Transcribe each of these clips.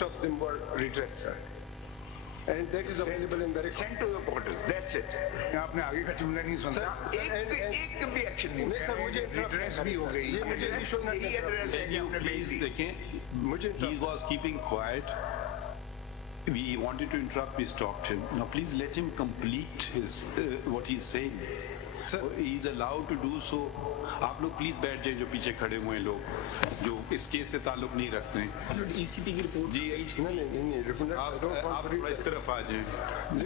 most of them were redressed, sir. And that is available in the record. Sent to the portals. That's it. आपने आगे का जुमला नहीं सुना। एक भी एक्शन नहीं। नहीं सर, मुझे redress भी हो गई। ये मुझे यही एड्रेस है कि हमने भेज दी। देखें, he was keeping quiet. We wanted to interrupt, we stopped him. Now please let him complete his what he's saying. Sir, he is allowed to do so. आप लोग प्लीज बैठ जाए, जो पीछे खड़े हुए हैं लोग जो इस केस से ताल्लुक नहीं रखते हैं। ईसीपी की रिपोर्ट जी नहीं, आप थोड़ा इस तरफ आ जाए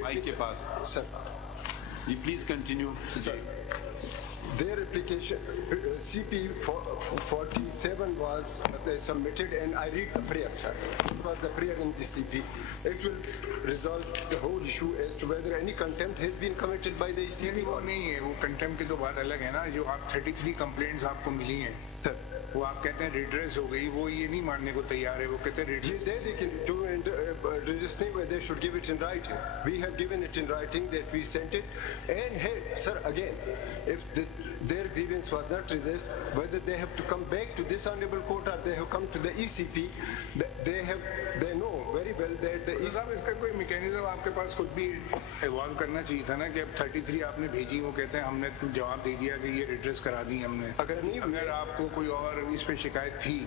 माइक के पास। Sir ji please continue. Their application, CP 47 was submitted, and I read the prayer, sir. It was the prayer in the CP. It will resolve the whole issue as to whether any contempt has been committed by the ECP or नहीं है। वो contempt की तो बात अलग है ना। जो आप 33 complaints आपको मिली हैं, वो आप कहते हैं redress हो गई, वो ये नहीं मानने को तैयार है। वो कहते हैं redress। they can do redress thing where they should give it in writing. We have given it in writing that we sent it, and hey, sir, again, if their grievance was not redressed, whether they have to come back to this honorable court or they have come to the ECP, they know very well that the साहब इसका कोई mechanism आपके पास खुद भी evolve करना चाहिए था ना कि अब 33 आपने भेजी, वो कहते हैं हमने जवाब दे दिया कि ये redress करा दी हमने। अगर आपको कोई और इस पे शिकायत थी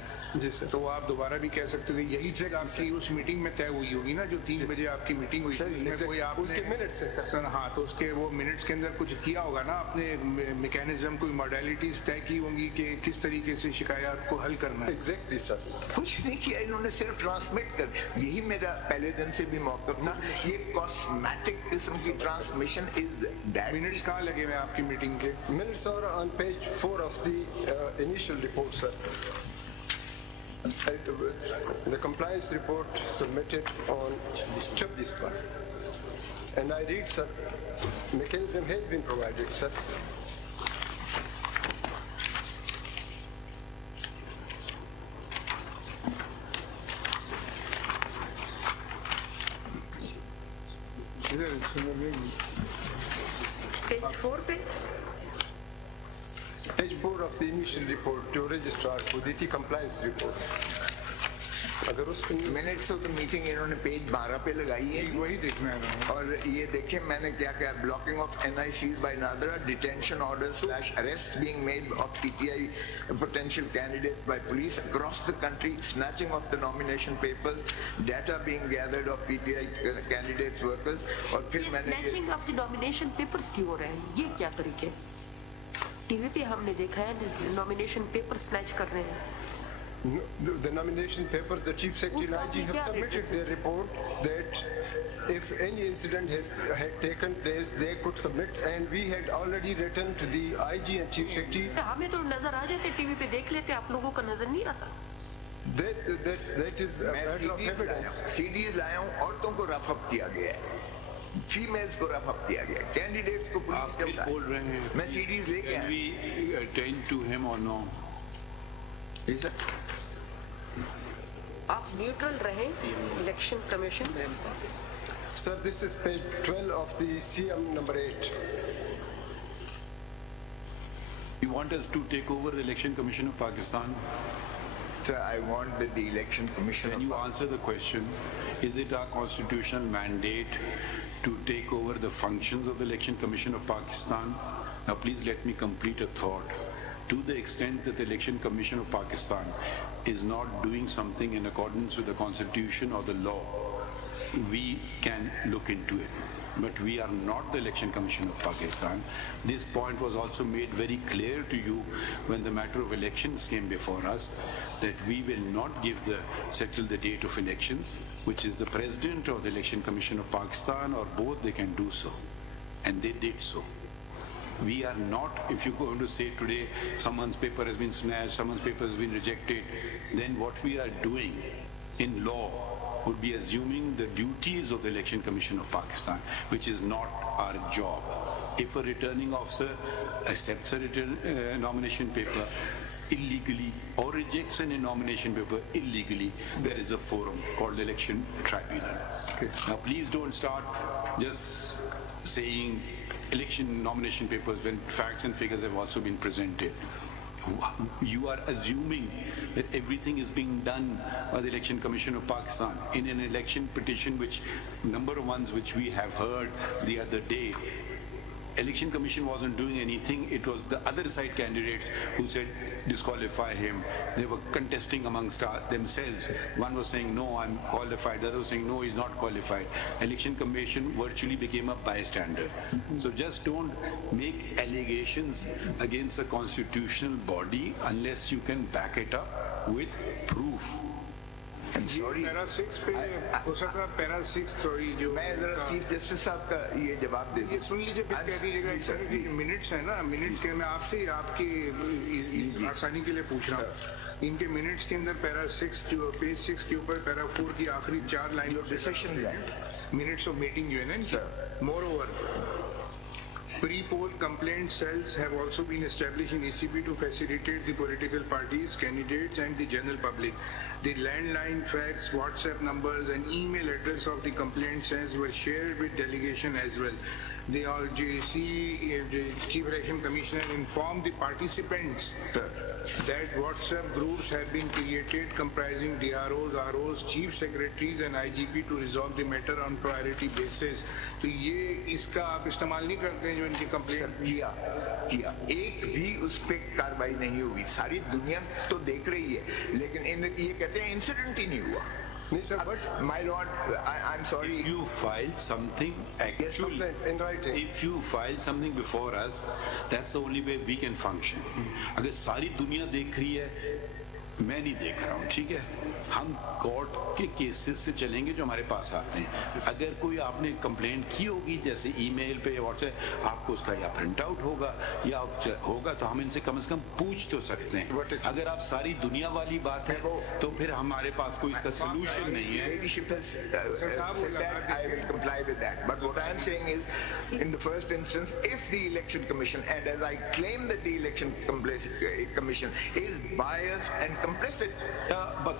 तो आप दोबारा भी कह सकते थे। यही चीज आपकी उस मीटिंग में तय हुई होगी ना, जो 3 बजे आपकी मीटिंग हुई थी, कोई आपने उसके मिनट्स है सर। हाँ, तो उसके वो मिनट्स के अंदर कुछ किया होगा ना आपने, मैकेनिज्म कोई मॉडलिटीज तय की होंगी कि किस तरीके से शिकायत को हल करना है। एग्जैक्टली सर, कुछ नहीं किया इन्होंने, सिर्फ ट्रांसमिट कर। यही मेरा पहले दिन से भी मौक़िफ़ था। ये कॉस्मेटिक किस्म की ट्रांसमिशन इज दैट। मिनट्स कहाँ लगे हुए आपकी मीटिंग के? Minutes are on page 4 of the initial report, sir. The compliance report submitted on 26 part. And I read, sir, mechanism has been provided, sir. Page 4 पे? Page 4 of the initial report to registrar को दी थी compliance report. अगर उस minutes of the meeting इन्होंने page 12 पे लगाई है, वही देखना है। और ये देखें मैंने क्या कहा, blocking of NICs by Nadra, detention orders / arrest being made of PTI potential candidates by police across the country, snatching of the nomination papers, data being gathered of PTI candidates workers, और फिर मैंने snatching of the nomination papers क्यों हो रहे हैं? ये क्या तरीके? टीवी पे हमने देखा है nomination papers snatch कर रहे हैं। The nomination paper, the chief secretary and IG have submitted their report that if any incident had taken place, they could submit, and we had already written to the IG and chief secretary. हमें तो नजर आ जाते, TV पे देख लेते, आप लोगों का नजर नहीं आता। That is a matter of evidence. CDs लाया हूँ, औरतों को रफ अप किया गया है, फीमेल्स को रफ अप किया गया, कैंडिडेट्स को पुलिस ने बोल रहे हैं मैं CDs लेके आया। Can we attend to him or no? आप न्यूट्रल रहें, election commission. Sir, this is page 12 of the CM number 8. You want us to take over the Election Commission of Pakistan? Sir, I want that the Election Commission. Can you answer the question? Is it our constitutional mandate to take over the functions of the Election Commission of Pakistan? Now please let me complete a thought. To the extent that the Election Commission of Pakistan is not doing something in accordance with the Constitution or the law, we can look into it. But we are not the Election Commission of Pakistan. This point was also made very clear to you when the matter of elections came before us, that we will not settle the date of elections, which is the President or the Election Commission of Pakistan, or both, they can do so. And they did so. We are not, if you're going to say today someone's paper has been snatched, someone's paper has been rejected, then what we are doing in law would be assuming the duties of the Election Commission of Pakistan, which is not our job. If a returning officer accepts a nomination paper illegally or rejects a nomination paper illegally, there is a forum called the Election Tribunal. Okay. Now please don't start just saying election nomination papers when facts and figures have also been presented. you are assuming that everything is being done by the Election Commission of Pakistan in an election petition, which number of ones which we have heard the other day. Election Commission wasn't doing anything. It was the other side candidates who said disqualify him. They were contesting amongst themselves. One was saying, no, I'm qualified. The other was saying, no, he's not qualified. Election Commission virtually became a bystander. So just don't make allegations against a constitutional body unless you can back it up with proof. Para 6 पे हो सकता है para 6 sorry जो मैं जरा chief justice साहब का ये जवाब दे ये सुन लीजिए फिर कह दीजिएगा सर कि मिनट्स है ना मिनट्स के मैं आपसे आपके आसानी के लिए पूछ रहा हूँ इनके मिनट्स के अंदर पैरा 6 जो पेज 6 के ऊपर पैरा 4 की आखिरी 4 लाइन ऑफ डिसीजन है मिनट्स ऑफ मीटिंग जो है ना more over Pre-poll complaint cells have also been established in ECB to facilitate the political parties, candidates and the general public. The landline, fax, WhatsApp numbers and email address of the complaint cells were shared with delegation as well. The Chief Election Commissioner informed the participants that WhatsApp groups have been created comprising DROs, ROs, Chief Secretaries and IGP to resolve the matter on priority basis. तो ये इसका आप इस्तेमाल नहीं करते हैं जो इनकी कंप्लेंट किया एक भी उस पर कार्रवाई नहीं हुई सारी दुनिया तो देख रही है लेकिन ये कहते हैं इंसिडेंट ही नहीं हुआ My lord, I'm sorry. If you file something actually, in writing. If you file something before us, that's the only way we can function. अगर सारी दुनिया देख रही है, मैं नहीं देख रहा हूँ, ठीक है? हम कोर्ट के केसेस से चलेंगे जो हमारे पास आते हैं. अगर कोई आपने कंप्लेंट की होगी जैसे ईमेल पे या व्हाट्सएप आपको उसका या प्रिंट आउट होगा या होगा तो हम इनसे कम से कम पूछ तो सकते हैं. अगर आप सारी दुनिया वाली बात है तो फिर हमारे पास कोई इसका सोल्यूशन नहीं है. I will comply with that. But what I am saying is, in the first instance, if the election commission, and as I claim that the election commission is biased and complicit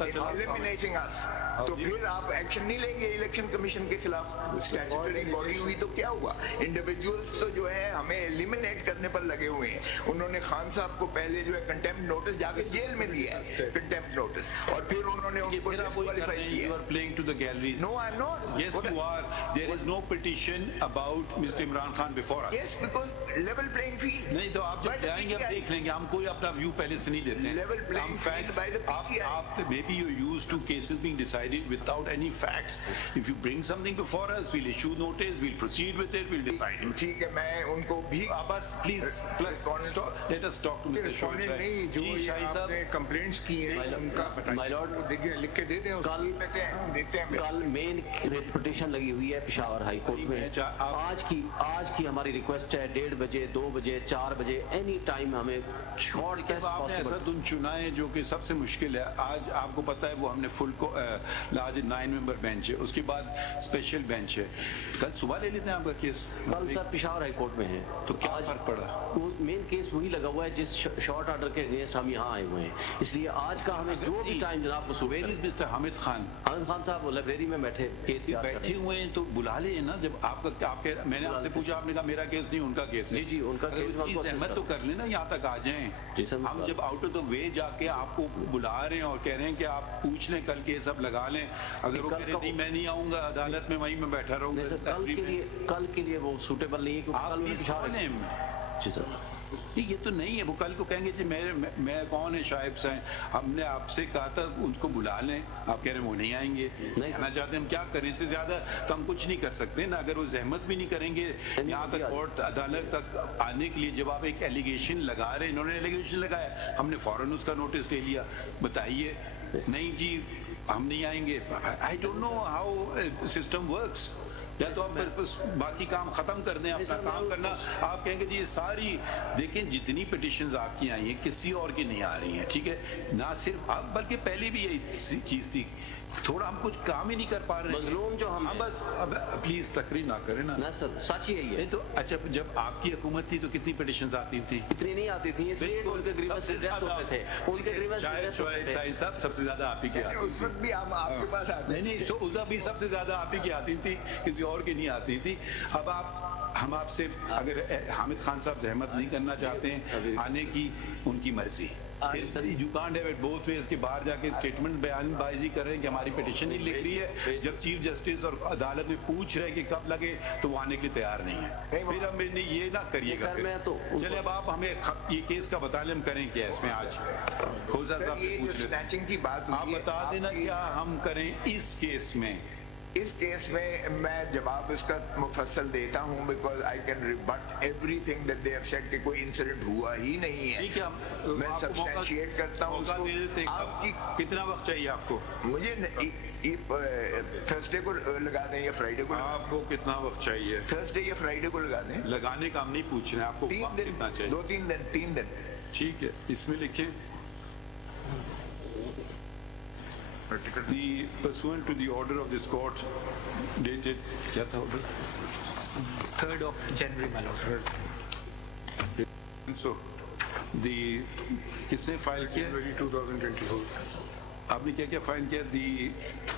in eliminating us, तो फिर आप action नहीं लेंगे election commission के खिलाफ. Statutory body हुई तो क्या हुआ. इंडिविजुअल्स तो जो है हमें एलिमिनेट करने पर लगे हुए हैं. उन्होंने खान साहब को पहले जो है कंटेम्प्ट नोटिस जाके जेल में दिया है, कंटेम्प्ट नोटिस, और फिर उन्होंने उनको डिस्क्वालीफाई किया. You are playing to the galleries. No, I'm not. Yes, you are. There is no petition about Mr. Imran Khan before us. Yes, because level playing field. नहीं तो आप जब जाएंगे आप देख लेंगे. हम कोई अपना व्यू पहले से नहीं देते. Level playing field by the PTI. Maybe you used to cases being decided without any facts. If you bring something before us, we'll issue notice, we'll proceed with it, we'll decide. ठीक है, मैं उनको भी बस please let us talk to Mr. Sharif. नहीं जो ये आपने कंप्लेंट्स की हैं उनका बताइए. माय लॉर्ड देखिए लिख के दे दें. कल मेन रेट पिटीशन लगी हुई है पेशावर हाई कोर्ट में. आज की हमारी रिक्वेस्ट है 1:30 बजे, 2 बजे, 4 बजे, एनी टाइम हमें शॉर्ट कैश पॉसिबल. ऐसा दिन चुना है जो कि सबसे मुश्किल है. आज आपको पता है वो हमने फुल को आज 9 मेंबर बेंच है, उसके बाद स्पेशल बेंच है. कल सुबह ले लेते हैं आपका केस. कल सर पेशावर हाई कोर्ट में है तो क्या फर्क पड़ा. वो मेन केस वही लगा हुआ है जिस शॉर्ट ऑर्डर के अगेंस्ट हम यहाँ आए हुए हैं. इसलिए आज का हमें जो भी टाइम जनाब मिस्टर हामिद खान साहब लाइब्रेरी में बैठे केस बैठे हुए हैं तो बुला ले ना. जब मैंने आपसे पूछा आपने कहा मेरा केस नहीं उनका केस है. जी उनका केस सहमत तो कर लेना यहाँ तक आ जाएं. हम जब आउट ऑफ द वे जाके आपको बुला रहे हैं और कह रहे हैं कि आप पूछ लें कल केस अब लगा लें. अगर वो कह रहे नहीं मैं नहीं आऊंगा अदालत में वहीं मैं बैठा रहूंगा. कल के लिए वो सूटेबल नहीं है क्योंकि जी सर ये तो नहीं है. वो कल को कहेंगे जी मैं कौन है शाहिब साहब, हमने आपसे कहा था उनको बुला लें, आप कह रहे हैं वो नहीं आएंगे. नहीं आना चाहते, हम क्या करें. इससे ज्यादा तो हम कुछ नहीं कर सकते ना. अगर वो जहमत भी नहीं करेंगे यहाँ तक कोर्ट अदालत तक आने के लिए. जब आप एक एलिगेशन लगा रहे, इन्होंने एलिगेशन लगाया, हमने फौरन उसका नोटिस ले लिया. बताइए नहीं जी हम नहीं आएंगे. I don't know how system works. या तो आप बाकी काम खत्म कर दें, अपना काम करना. आप कहेंगे जी ये सारी देखें जितनी पिटिशंस आपकी आई हैं किसी और की नहीं आ रही हैं, ठीक है ना. सिर्फ आप बल्कि पहले भी यही चीज थी. थोड़ा हम कुछ काम ही नहीं कर पा रहे. मजलूम जो हम बस अब प्लीज तकरीर ना करें ना सर. सच यही है. तो अच्छा जब आपकी हुकूमत थी तो कितनी पिटिशंस आती थी. इतनी नहीं आती थी. उनके ग्रीवेंस एड्रेस होते थे. उनके ग्रीवेंस एड्रेस होते थे. शाहिद साहब सबसे ज्यादा आप ही की आती उस वक्त भी हम आपके पास आते. नहीं उस भी सबसे ज्यादा आप ही की आती थी, किसी और की नहीं आती थी. अब आप हम आपसे अगर हामिद खान साहब जहमत नहीं करना चाहते हैं आने की, उनकी मर्जी। You can't have it both ways के बाहर जाके स्टेटमेंट बयानबाजी कर रहे हैं कि हमारी पिटीशन नहीं लिख रही है, जब चीफ जस्टिस और अदालत में पूछ रहे कि कब लगे तो वो आने के लिए तैयार नहीं है। फिर हम ये ना करिएगा। चले अब आप हमें ये केस का बता लें, हम करें क्या इसमें आज? खोजा साहब से पूछ रहे की बात, आप बता देना क्या हम करें इस केस में। इस केस में मैं जवाब इसका मुफस्सल देता हूं, because I can रिबट everything that they have said कि कोई इंसिडेंट हुआ ही नहीं है। ठीक है, मैं सब्सटेंशिएट करता हूं उसको। आपकी कितना वक्त चाहिए आपको? मुझे थर्सडे को लगा दें या फ्राइडे को? आपको कितना वक्त चाहिए? थर्सडे या फ्राइडे को लगा दें। लगाने का हम नहीं पूछ रहे हैं, आपको 3 दिन, कितना चाहिए? 2-3 दिन, 3 दिन। ठीक है, इसमें लिखें the pursuant to the order of this court dated क्या था order? 3rd of January, my lord. So the किसने फाइल किया? 2024। आपने क्या क्या फाइल किया? The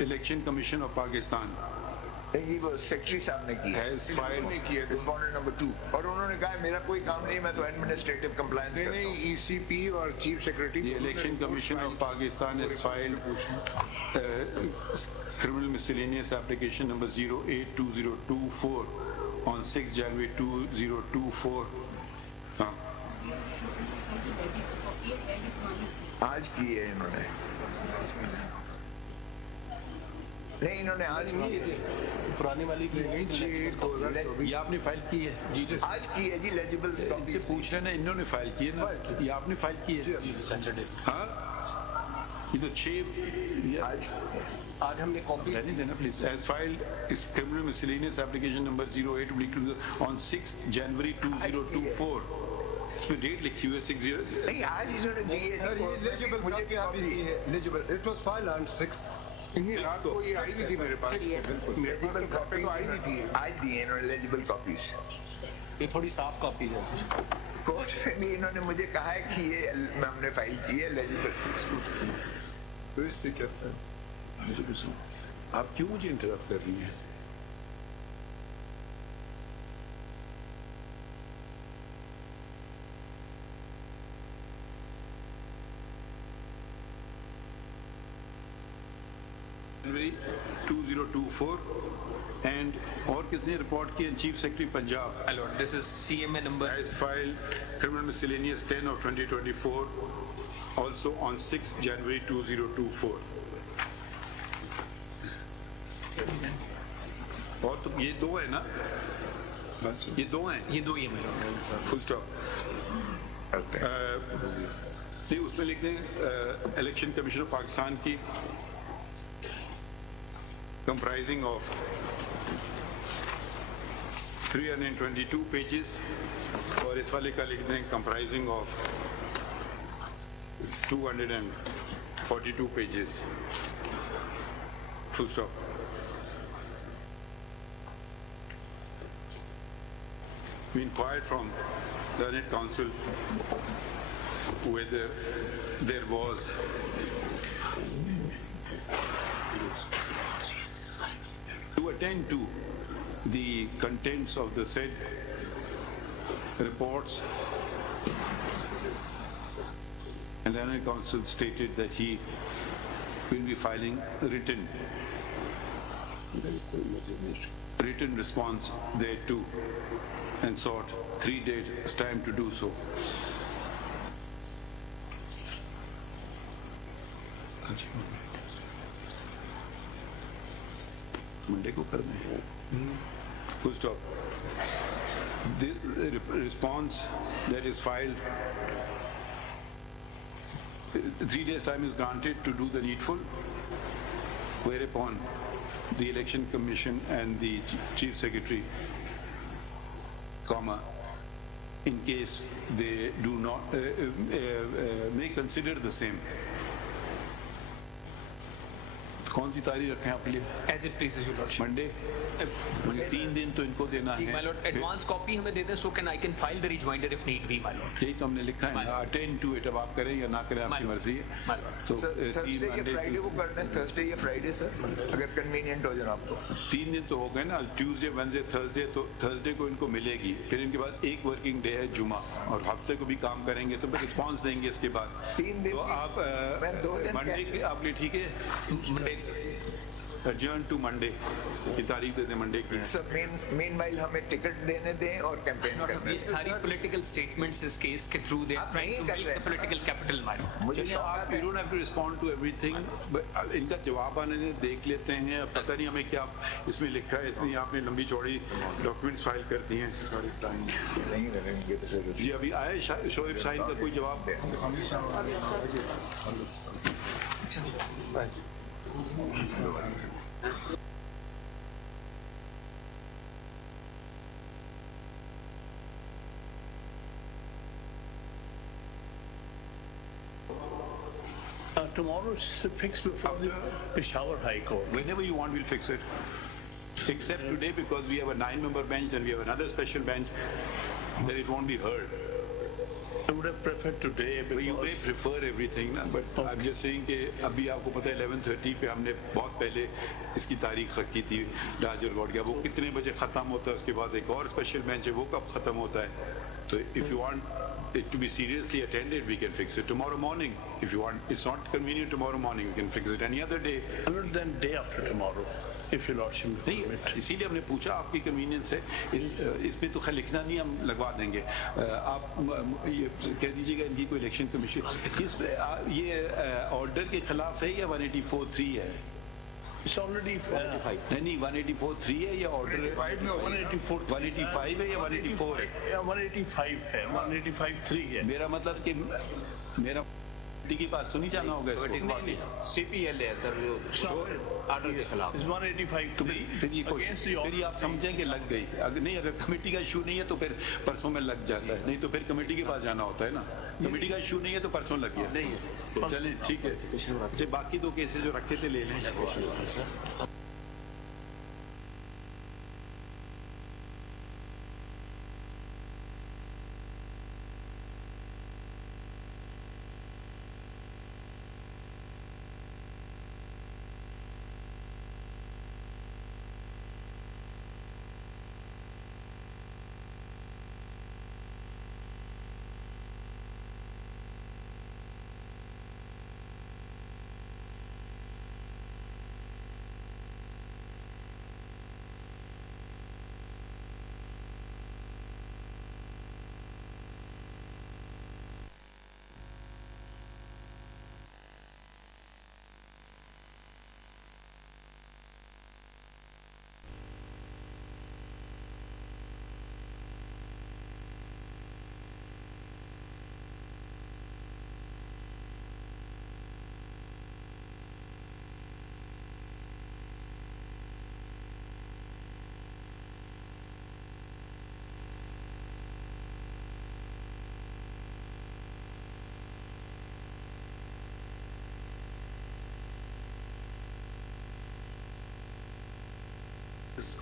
Election Commission of Pakistan ये वो सेक्रेटरी साहब ने किया, रिस्पोंडेंट नंबर 2, और उन्होंने कहा मेरा कोई काम नहीं, मैं तो एडमिनिस्ट्रेटिव कंप्लायंस करता हूं। नहीं, ईसीपी और chief secretary. The Election Commission of Pakistan has filed criminal miscellaneous application number 082024 on 6 January 2024. आज की है इन्होंने, नहीं इन्होंने आज की है, पुरानी वाली की ये आपने फाइल की है? जी जी आज की है जी। लेजिबल इनसे पूछ रहे ना, इन्होंने फाइल की है ना, ये आपने फाइल की है? जी सैटरडे। हाँ, ये तो 6 आज हमने कॉपी नहीं देना please. As filed is criminal miscellaneous application number 08 on 6 January 2024. इसमें डेट लिखी हुई है 60। नहीं, आज इन्होंने दी है। मुझे क्या भी है Legible. It was filed on 6th. रात को ये आई नहीं थी मेरे पास, लेजिबल कॉपी आई नहीं थी, आज दी है इन्होंने लेजिबल कॉपीज। ये थोड़ी साफ कॉपीज है कोर्ट में भी इन्होंने मुझे कहा है कि ये हमने फाइल की है लेजिबल। तो इससे क्या था? आप क्यों मुझे इंटरप्ट कर रही हैं? January 2024 and और किसने रिपोर्ट की? Chief secretary Punjab. My lord, this is CMA number. As filed criminal miscellaneous 10 of 2024 also on 6 January 2024. और तो ये दो है ना, बस ये दो हैं, ये दो ही है my lord. Full stop. नहीं, उसमें लिखते हैं इलेक्शन कमीशन ऑफ पाकिस्तान की comprising of 322 pages, और इस वाले का लिख दें comprising of 242 pages, full stop. We inquired from the learned counsel whether there was to attend to the contents of the said reports, and the learned counsel stated that he will be filing written response thereto and sought 3 days time to do so. Monday को कर दें। Full stop. The response that is filed, 3 days time is granted to do the needful, whereupon the election commission and the chief secretary, comma, in case they do not may consider the same, कौन सी तारीख रखें आपके लिए? As it pleases you, Lordship. Monday? 3 दिन तो इनको देना जी, my है। lord, advance copy हमें दे दें, so I can file the rejoinder if need be, my lord. यही तो हमने लिखा है, अटेंड टू इट। अब आप करें या ना करें आपकी मर्जी है। My lord. तो थर्सडे या फ्राइडे को करना है, थर्सडे या फ्राइडे सर, अगर कन्वीनियंट हो जाए आपको। 3 दिन तो हो गए ना, ट्यूसडे वेडनेसडे थर्सडे, तो थर्सडे को इनको मिलेगी, फिर इनके बाद एक वर्किंग डे है जुमा, और हफ्ते को भी काम करेंगे तो फिर रिस्पॉन्स देंगे इसके बाद। 3 दिन तो की- आप मैं 2 दिन मंडे आप लिए ठीक है? Monday. adjourn to मंडे की तारीख दे दें, मंडे की। सब मीनवाइल हमें टिकट देने दें और कैंपेन Lord, करने ये दें। सारी political statements इस case के through they are आप trying नहीं to कर milk रहे the political capital, my lord. मुझे चलिए, शौक आप है। you don't have to respond to everything, but इनका जवाब आने दें, देख लेते हैं। अब पता नहीं हमें क्या इसमें लिखा है, इतनी आपने लंबी चौड़ी डॉक्यूमेंट्स फाइल कर दी हैं। नहीं करेंगे तो फिर जी अभी आए शोएब शाहीन का कोई जवाब? Tomorrow is fixed before the Peshawar High Court. Whenever you want, we'll fix it. Except today, because we have a 9-member bench and we have another special bench, then it won't be heard. I would have preferred today But you may because prefer everything, na? But I'm just saying कि अभी आपको पता है 11:30 पे हमने बहुत पहले इसकी तारीख रखी थी डाजर गॉड का, वो कितने बजे खत्म होता है, उसके बाद एक और स्पेशल बेंच है, वो कब खत्म होता है? तो if you want it to be seriously attended, we can fix it tomorrow morning. If you want, it's not convenient tomorrow morning, we can fix it any other day. other than day after tomorrow, if your lordship will नहीं, permit. इसीलिए हमने पूछा आपकी convenience है, इस पे तो खैर लिखना नहीं, हम लगवा देंगे। आप ये कह दीजिएगा इनकी कोई इलेक्शन कमीशन इस पे ये ऑर्डर के खिलाफ है या 184(3) है? It's already नहीं 184(3) है या ऑर्डर 184 185 है या 184 है? 185 है, 185(3) है। मेरा मतलब कि मेरा के पास तो नहीं जाना होगा इसको। CPL है सर, ऑर्डर के खिलाफ। It's 185(3) फिर ये कोशिश, against the फिर ये आप समझें कि लग गई। अगर नहीं, अगर कमेटी का इशू नहीं है तो फिर परसों में लग जाता है, नहीं तो फिर कमेटी के पास जाना होता है ना। कमेटी का इशू नहीं है तो परसों लग गया। नहीं है, चलिए ठीक है। अच्छा, बाकी 2 केसेस जो रखे थे ले लें।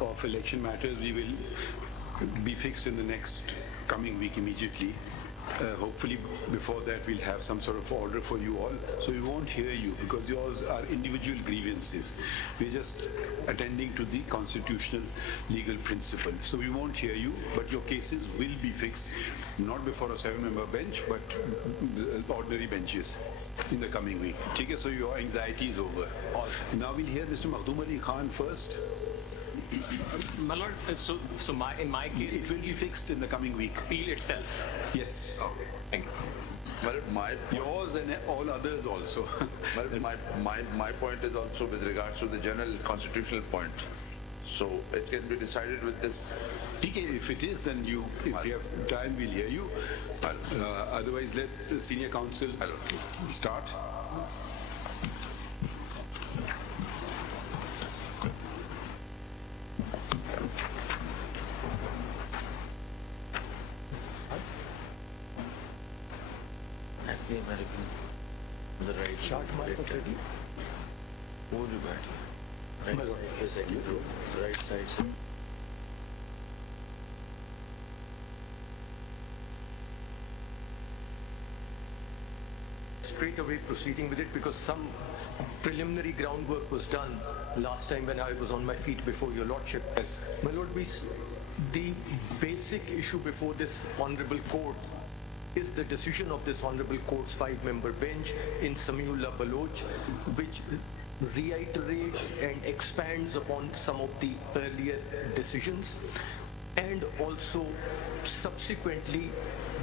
Of election matters, we will be fixed in the next coming week immediately. Hopefully before that we'll have some sort of order for you all, so we won't hear you because yours are individual grievances. We're just attending to the constitutional legal principle, so we won't hear you, but your cases will be fixed not before a 7-member bench but ordinary benches in the coming week. Okay, so your anxiety is over. Now we'll hear Mr. Makhdoom Ali Khan first. My lord, in my case, It will be fixed in the coming week. appeal itself. Yes. Thank you. Well, Yours and all others also. my point is also with regards to the general constitutional point. So it can be decided with this. Okay, if it is, then if you have time, we'll hear you. Otherwise, let the senior counsel start. The American, the right shot, Right side, sir. Straight away proceeding with it because some preliminary groundwork was done last time when I was on my feet before your lordship. Yes. My lord, the basic issue before this honorable court is the decision of this honorable court's 5-member bench in Samiullah Baloch, which reiterates and expands upon some of the earlier decisions, and also subsequently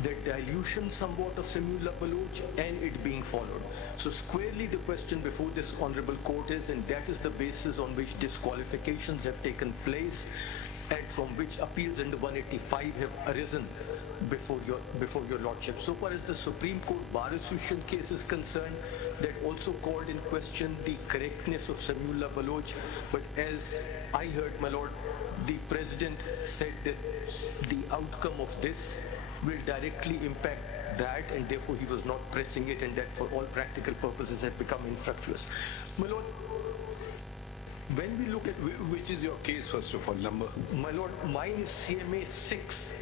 the dilution somewhat of Samiullah Baloch and it being followed. So squarely the question before this honorable court is, and that is the basis on which disqualifications have taken place and from which appeals under 185 have arisen before your lordship. So far as the Supreme Court Bar Association case is concerned, that also called in question the correctness of Samiullah Baloch, but as I heard, my lord, the president said that the outcome of this will directly impact that, and therefore he was not pressing it, and that for all practical purposes had become infructuous. My lord, when we look at Which is your case, first of all, number? my lord, mine is CMA 6.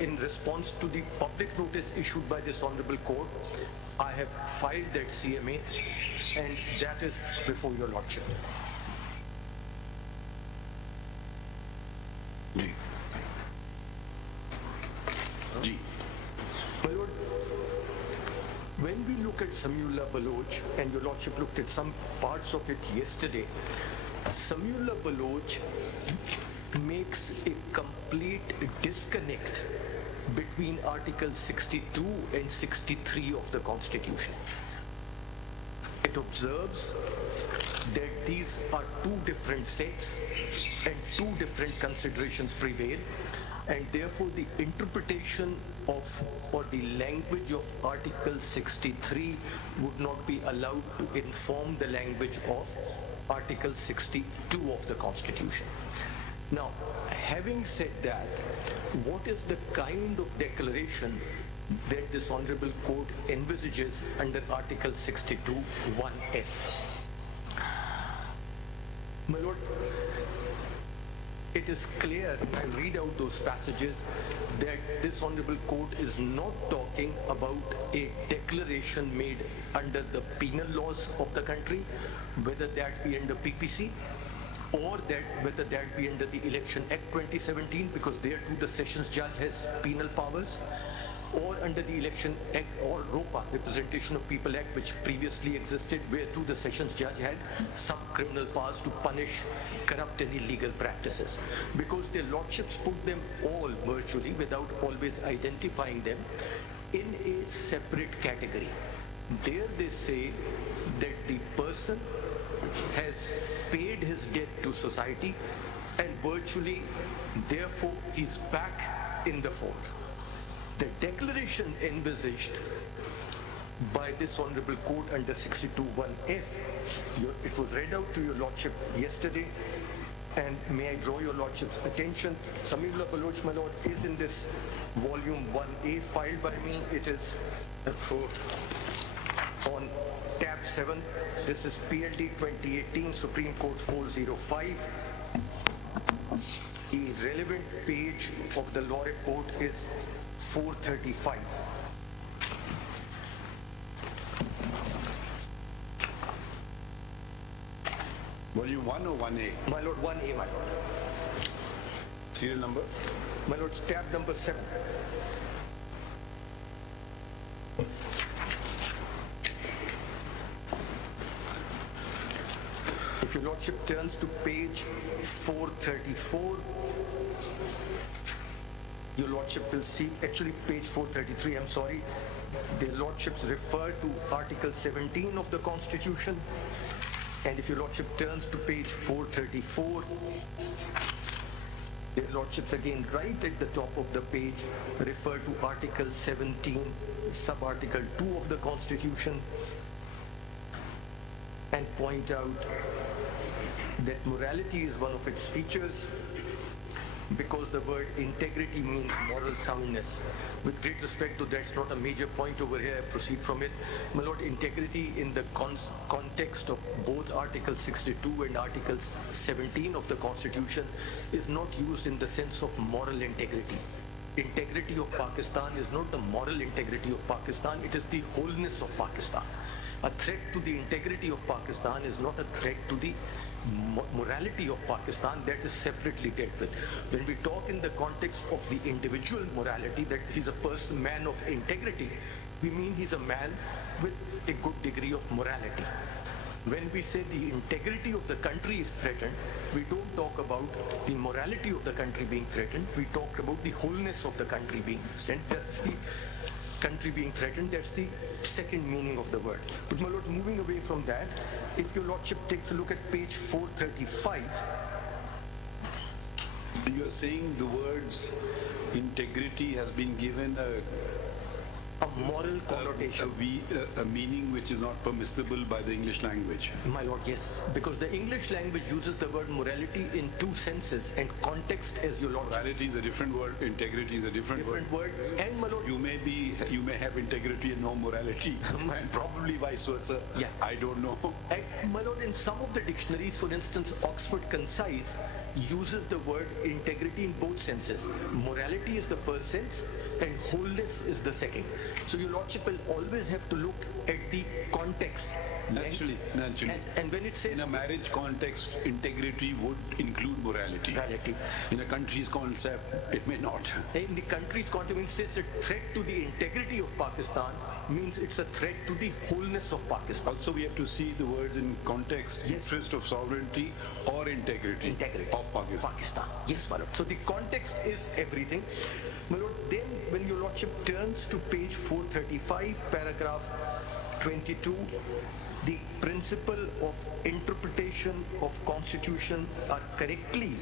In response to the public notice issued by this honorable court, I have filed that CMA, and that is before your lordship. Ji. My lord, when we look at Samiullah Baloch, and your lordship looked at some parts of it yesterday, Samiullah Baloch makes a complete disconnect between Article 62 and 63 of the Constitution. It observes that these are two different sets and two different considerations prevail, and therefore the interpretation of or the language of Article 63 would not be allowed to inform the language of Article 62 of the Constitution. Now, having said that, what is the kind of declaration that this honorable court envisages under Article 62 1F? My lord, it is clear, and I'll read out those passages, that this honorable court is not talking about a declaration made under the penal laws of the country, whether that be under PPC, or that whether that be under the Election Act 2017, because there too the Sessions Judge has penal powers, or under the Election Act or ROPA, Representation of People Act, which previously existed, where too the Sessions Judge had some criminal powers to punish corrupt and illegal practices. Because their lordships put them all virtually, without always identifying them, in a separate category. There they say that the person has paid his debt to society and virtually, therefore, he's back in the fold. The declaration envisaged by this honorable court under 62(1)(f, it was read out to your lordship yesterday, and may I draw your lordship's attention, Samiullah Baloch, my lord, is in this volume 1A filed by me. It is on tab 7. This is PLD 2018, Supreme Court 405. The relevant page of the law report is 435. Volume 1 or 1A? My lord, 1A, my lord. Serial number? My lord, tab number 7. If your lordship turns to page 434, your lordship will see, actually page 433, I'm sorry, their lordships refer to Article 17 of the Constitution, and if your lordship turns to page 434, their lordships again right at the top of the page refer to Article 17, sub-article 2 of the Constitution, and point out that morality is one of its features, because the word integrity means moral soundness. With great respect to that's not a major point over here, I proceed from it. My lord, integrity in the context of both Article 62 and Article 17 of the Constitution is not used in the sense of moral integrity. Integrity of Pakistan is not the moral integrity of Pakistan, it is the wholeness of Pakistan. A threat to the integrity of Pakistan is not a threat to the morality of Pakistan, that is separately dealt with. When we talk in the context of the individual morality, that he's a person, man of integrity, we mean he's a man with a good degree of morality. When we say the integrity of the country is threatened, we don't talk about the morality of the country being threatened, we talk about the wholeness of the country being threatened. That's the country being threatened, that's the second meaning of the word. But my lord, moving away from that, if your lordship takes a look at page 435. You are saying the words integrity has been given a moral connotation. A meaning which is not permissible by the English language. My lord, yes. Because the English language uses the word morality in two senses, and context, as your lord. Morality is a different word, integrity is a different word. And my lord, you may have integrity and no morality. And probably vice versa. Yeah. I don't know. And my lord, in some of the dictionaries, for instance, Oxford Concise uses the word integrity in both senses. Morality is the first sense, and wholeness is the second. So your lordship will always have to look at the context. Naturally. And when it says in a marriage context, integrity would include morality. In a country's concept, it may not. In the country's context, when it says a threat to the integrity of Pakistan, means it's a threat to the wholeness of Pakistan. Also, we have to see the words in context, interest of sovereignty or integrity of Pakistan. Yes, my lord. So the context is everything. My lord, then when your lordship turns to page 435, paragraph 22, the principle of interpretation of constitution are correctly.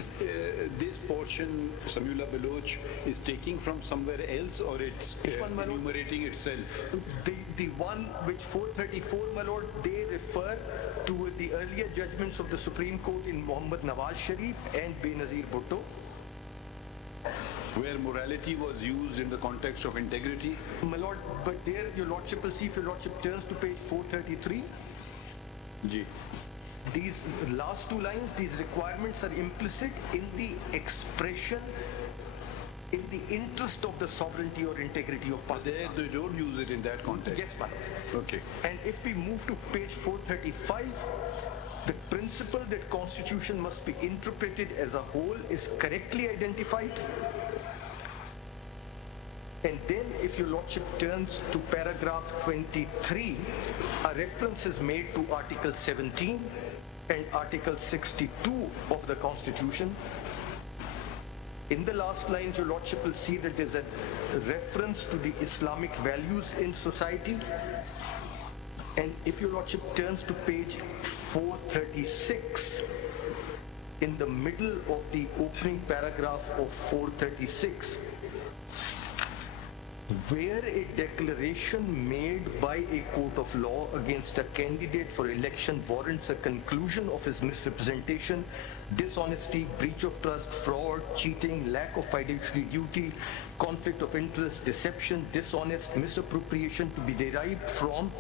This portion, Samula Baloch, is taking from somewhere else, or it's enumerating itself? The one which 434, my lord, they refer to the earlier judgments of the Supreme Court in Muhammad Nawaz Sharif and Benazir Bhutto, where morality was used in the context of integrity. My lord, but there your lordship will see, if your lordship turns to page 433, these last two lines, these requirements are implicit in the expression, in the interest of the sovereignty or integrity of Pakistan. They don't use it in that context. Yes, my lord. Okay. And if we move to page 435, the principle that constitution must be interpreted as a whole is correctly identified. And then if your lordship turns to paragraph 23, a reference is made to Article 17 and Article 62 of the Constitution. In the last lines, your lordship will see that there's a reference to the Islamic values in society. And if your lordship turns to page 436, in the middle of the opening paragraph of 436, where a declaration made by a court of law against a candidate for election warrants a conclusion of his misrepresentation, dishonesty, breach of trust, fraud, cheating, lack of fiduciary duty, conflict of interest, deception, dishonest misappropriation to be derived from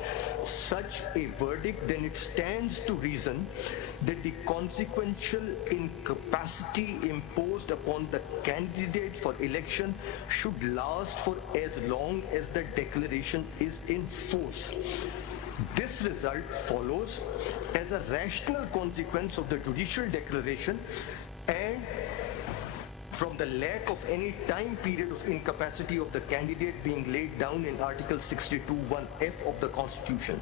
such a verdict, then it stands to reason that the consequential incapacity imposed upon the candidate for election should last for as long as the declaration is in force. This result follows as a rational consequence of the judicial declaration and from the lack of any time period of incapacity of the candidate being laid down in Article 62(1)(f) of the Constitution.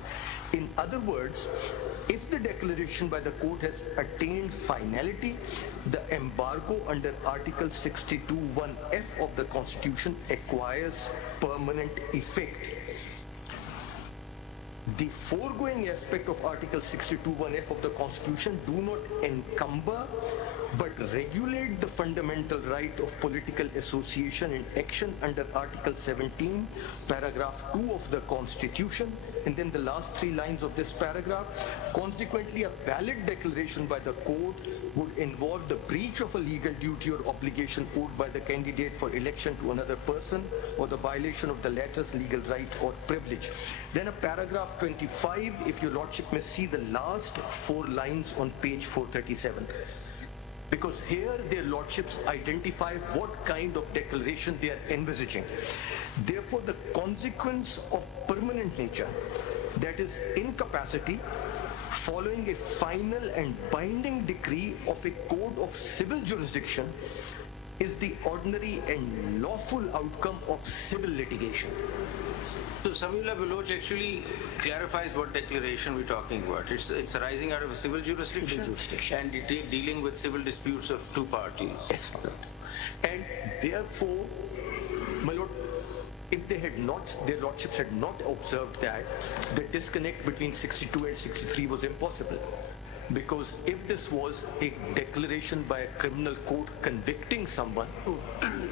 In other words, if the declaration by the court has attained finality, the embargo under Article 62(1)(f) of the Constitution acquires permanent effect. The foregoing aspect of Article 62(1)(f) of the Constitution do not encumber but regulate the fundamental right of political association and action under Article 17, paragraph 2 of the Constitution, and then the last 3 lines of this paragraph. Consequently, a valid declaration by the court would involve the breach of a legal duty or obligation owed by the candidate for election to another person, or the violation of the latter's legal right or privilege. Then a paragraph 25, if your lordship may see the last 4 lines on page 437. Because here their lordships identify what kind of declaration they are envisaging. Therefore, the consequence of permanent nature, that is incapacity, following a final and binding decree of a court of civil jurisdiction, is the ordinary and lawful outcome of civil litigation. So Samiullah Baloch actually clarifies what declaration we're talking about. It's arising out of a civil jurisdiction, and dealing with civil disputes of 2 parties. Yes, my lord. And therefore, my lord, if they had not, their lordships had not observed that, the disconnect between 62 and 63 was impossible. Because if this was a declaration by a criminal court convicting someone,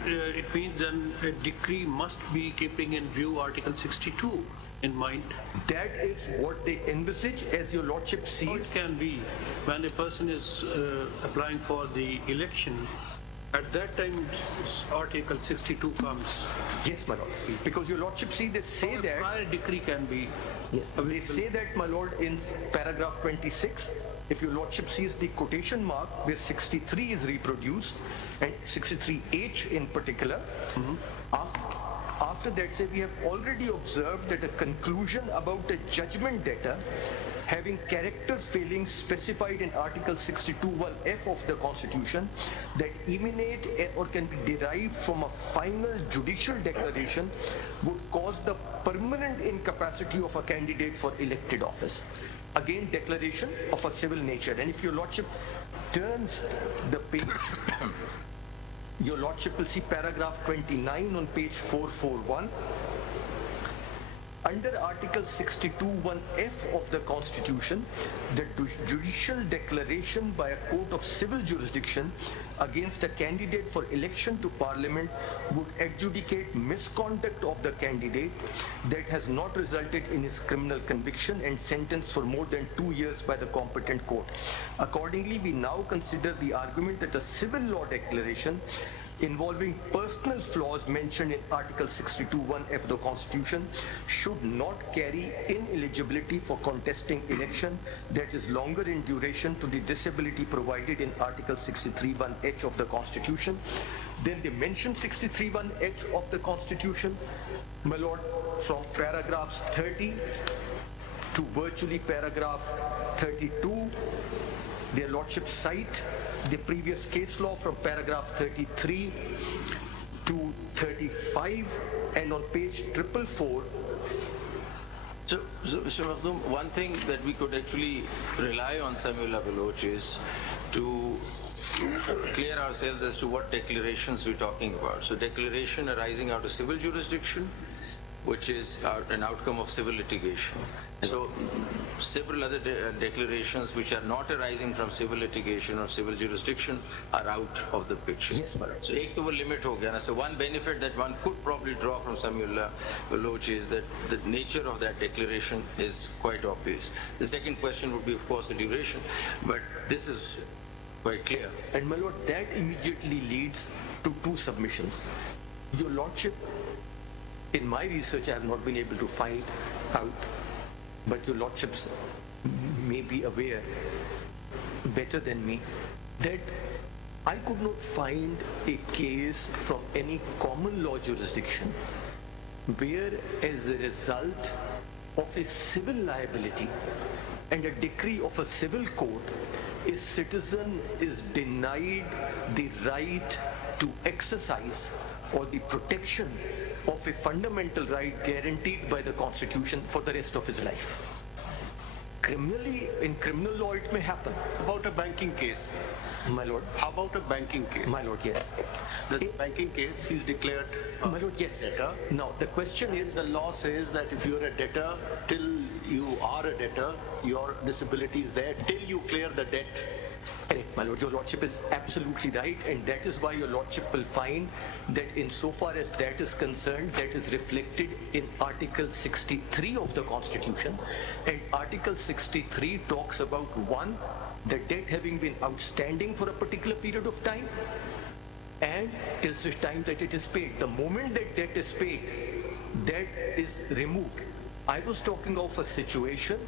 it means then a decree must be keeping in view Article 62 in mind. That is what they envisage, as your lordship sees. Or it can be when a person is applying for the election. At that time, Article 62 comes. Yes, my lord. Because your lordship see, they say that. Prior decree can be. Yes, they say that, my lord, in paragraph 26. If your lordship sees the quotation mark where 63 is reproduced, and 63H in particular, after that say we have already observed that a conclusion about a judgment debtor having character failings specified in Article 62(1)(f) of the Constitution that emanate or can be derived from a final judicial declaration would cause the permanent incapacity of a candidate for elected office. Again, declaration of a civil nature. And if your lordship turns the page, your lordship will see paragraph 29 on page 441. Under Article 62(1)(f) of the Constitution, the judicial declaration by a court of civil jurisdiction against a candidate for election to Parliament would adjudicate misconduct of the candidate that has not resulted in his criminal conviction and sentence for more than 2 years by the competent court. Accordingly, we now consider the argument that a civil law declaration involving personal flaws mentioned in Article 62(1)(f) of the Constitution should not carry ineligibility for contesting election that is longer in duration to the disability provided in Article 63(1)(h) of the Constitution. Then they mention 63(1)(h) of the Constitution, my lord, from paragraphs 30 to virtually paragraph 32. Their lordship cite the previous case law from paragraph 33 to 35, and on page 444. So Mr. Makhdoom, one thing that we could actually rely on Samiullah Baloch is to clear ourselves as to what declarations we're talking about. So declaration arising out of civil jurisdiction, which is an outcome of civil litigation. So several other declarations which are not arising from civil litigation or civil jurisdiction are out of the picture. Yes, madam. So ek to wo limit ho gaya na. So one benefit that one could probably draw from Samiullah Baloch is that the nature of that declaration is quite obvious. The second question would be, of course, the duration, but this is quite clear. And my lord, that immediately leads to 2 submissions. Your lordship, in my research, I have not been able to find out, but your lordships may be aware better than me that I could not find a case from any common law jurisdiction where, as a result of a civil liability and a decree of a civil court, a citizen is denied the right to exercise or the protection of a fundamental right guaranteed by the Constitution for the rest of his life. Criminally, in criminal law, it may happen. About a banking case. My lord. How about a banking case? My lord, yes. The banking case, he's declared my lord, yes. debtor. Now, the question is, the law says that if you're a debtor, till you are a debtor, your disability is there till you clear the debt Correct, my lord. Your lordship is absolutely right, and that is why your lordship will find that insofar as that is concerned, that is reflected in Article 63 of the Constitution. And Article 63 talks about, one, the debt having been outstanding for a particular period of time, and till such time that it is paid. The moment that debt is paid, debt is removed. I was talking of a situation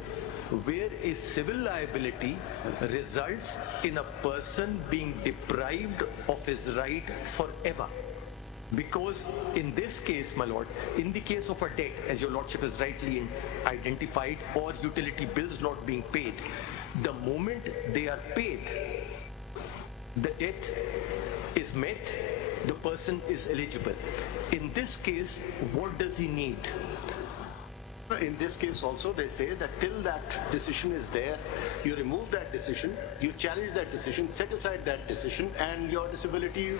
where a civil liability results in a person being deprived of his right forever. Because in this case, my lord, in the case of a debt, as your lordship has rightly identified, or utility bills not being paid, the moment they are paid, the debt is met, the person is eligible. In this case, what does he need? In this case also, they say that till that decision is there, you remove that decision, you challenge that decision, set aside that decision, and your disability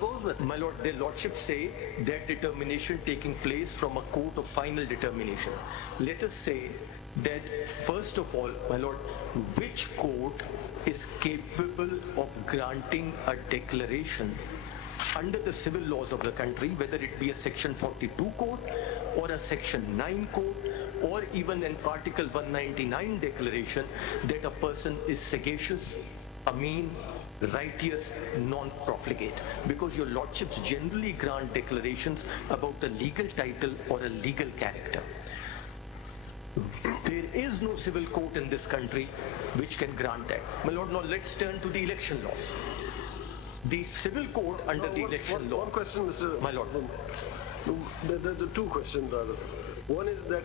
goes with it. My lord, their lordships say that determination taking place from a court of final determination. Let us say that, first of all, my lord, which court is capable of granting a declaration under the civil laws of the country, whether it be a Section 42 court or a Section 9 court or even an Article 199 declaration that a person is sagacious, mean, righteous, non-profligate. Because your lordships generally grant declarations about a legal title or a legal character. There is no civil court in this country which can grant that. My lord, now let's turn to the election laws. The civil code under the election law. One question, Mr. My lord. The two questions rather. One is that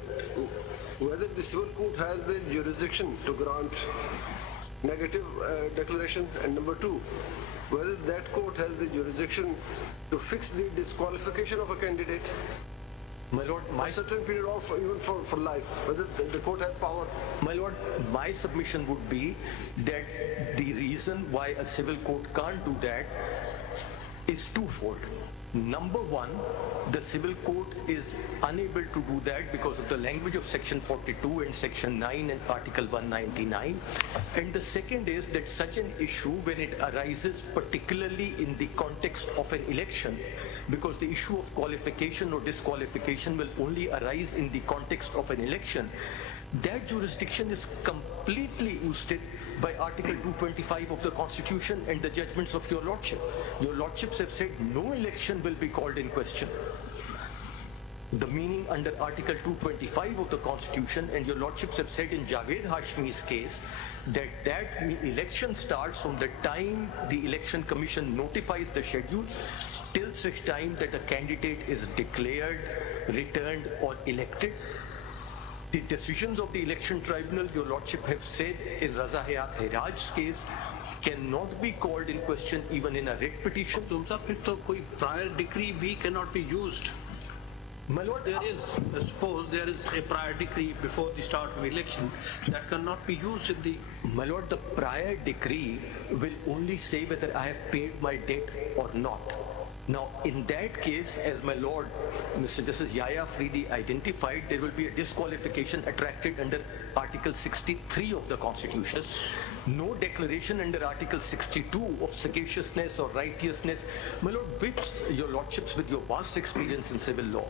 whether the civil court has the jurisdiction to grant negative declaration, and number two, whether that court has the jurisdiction to fix the disqualification of a candidate. My lord, for a certain period of even for life, whether the court has power. My lord, my submission would be that the reason why a civil court can't do that is twofold. Number one, the civil court is unable to do that because of the language of Section 42 and Section 9 and Article 199. And the second is that such an issue, when it arises particularly in the context of an election, because the issue of qualification or disqualification will only arise in the context of an election, that jurisdiction is completely ousted by Article 225 of the Constitution and the judgments of your lordship. Your lordships have said no election will be called in question. The meaning under Article 225 of the Constitution, and your lordships have said in Javed Hashmi's case that election starts from the time the Election Commission notifies the schedule till such time that a candidate is declared, returned or elected. The decisions of the election tribunal, your lordship have said in Raza Hayat Hiraj's case, cannot be called in question even in a writ petition. Prior decree B cannot be used. My lord, suppose there is a prior decree before the start of election that cannot be used in the... My lord, the prior decree will only say whether I have paid my debt or not. Now, in that case, as my lord, Mr. Justice Yahya Afridi identified, there will be a disqualification attracted under Article 63 of the Constitution. No declaration under Article 62 of sagaciousness or righteousness. My lord, which, your lordships with your vast experience in civil law,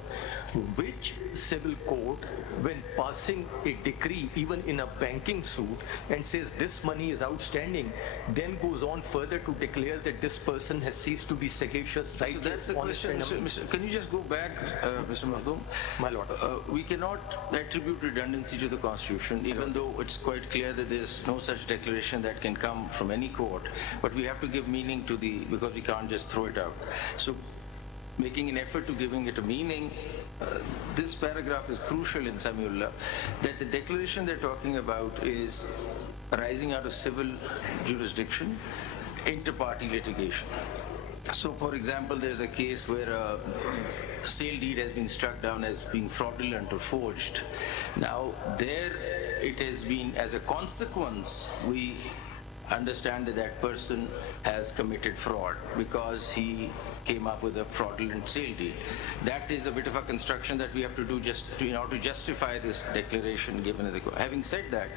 which civil court, when passing a decree, even in a banking suit, and says this money is outstanding, then goes on further to declare that this person has ceased to be sagacious, righteous, so that's the question, Mr. Can you just go back, Mr. Makhdoom? My lord. We cannot attribute redundancy to the Constitution, even though it's quite clear that there's no such declaration that can come from any court, but we have to give meaning to because we can't just throw it out. So making an effort to giving it a meaning, this paragraph is crucial in Samiullah, that the declaration they're talking about is arising out of civil jurisdiction, inter-party litigation. So, for example, there's a case where a sale deed has been struck down as being fraudulent or forged. Now, there it has been, as a consequence, we understand that that person has committed fraud because he came up with a fraudulent sale deal. That is a bit of a construction that we have to do just in order to justify this declaration given. Having said that,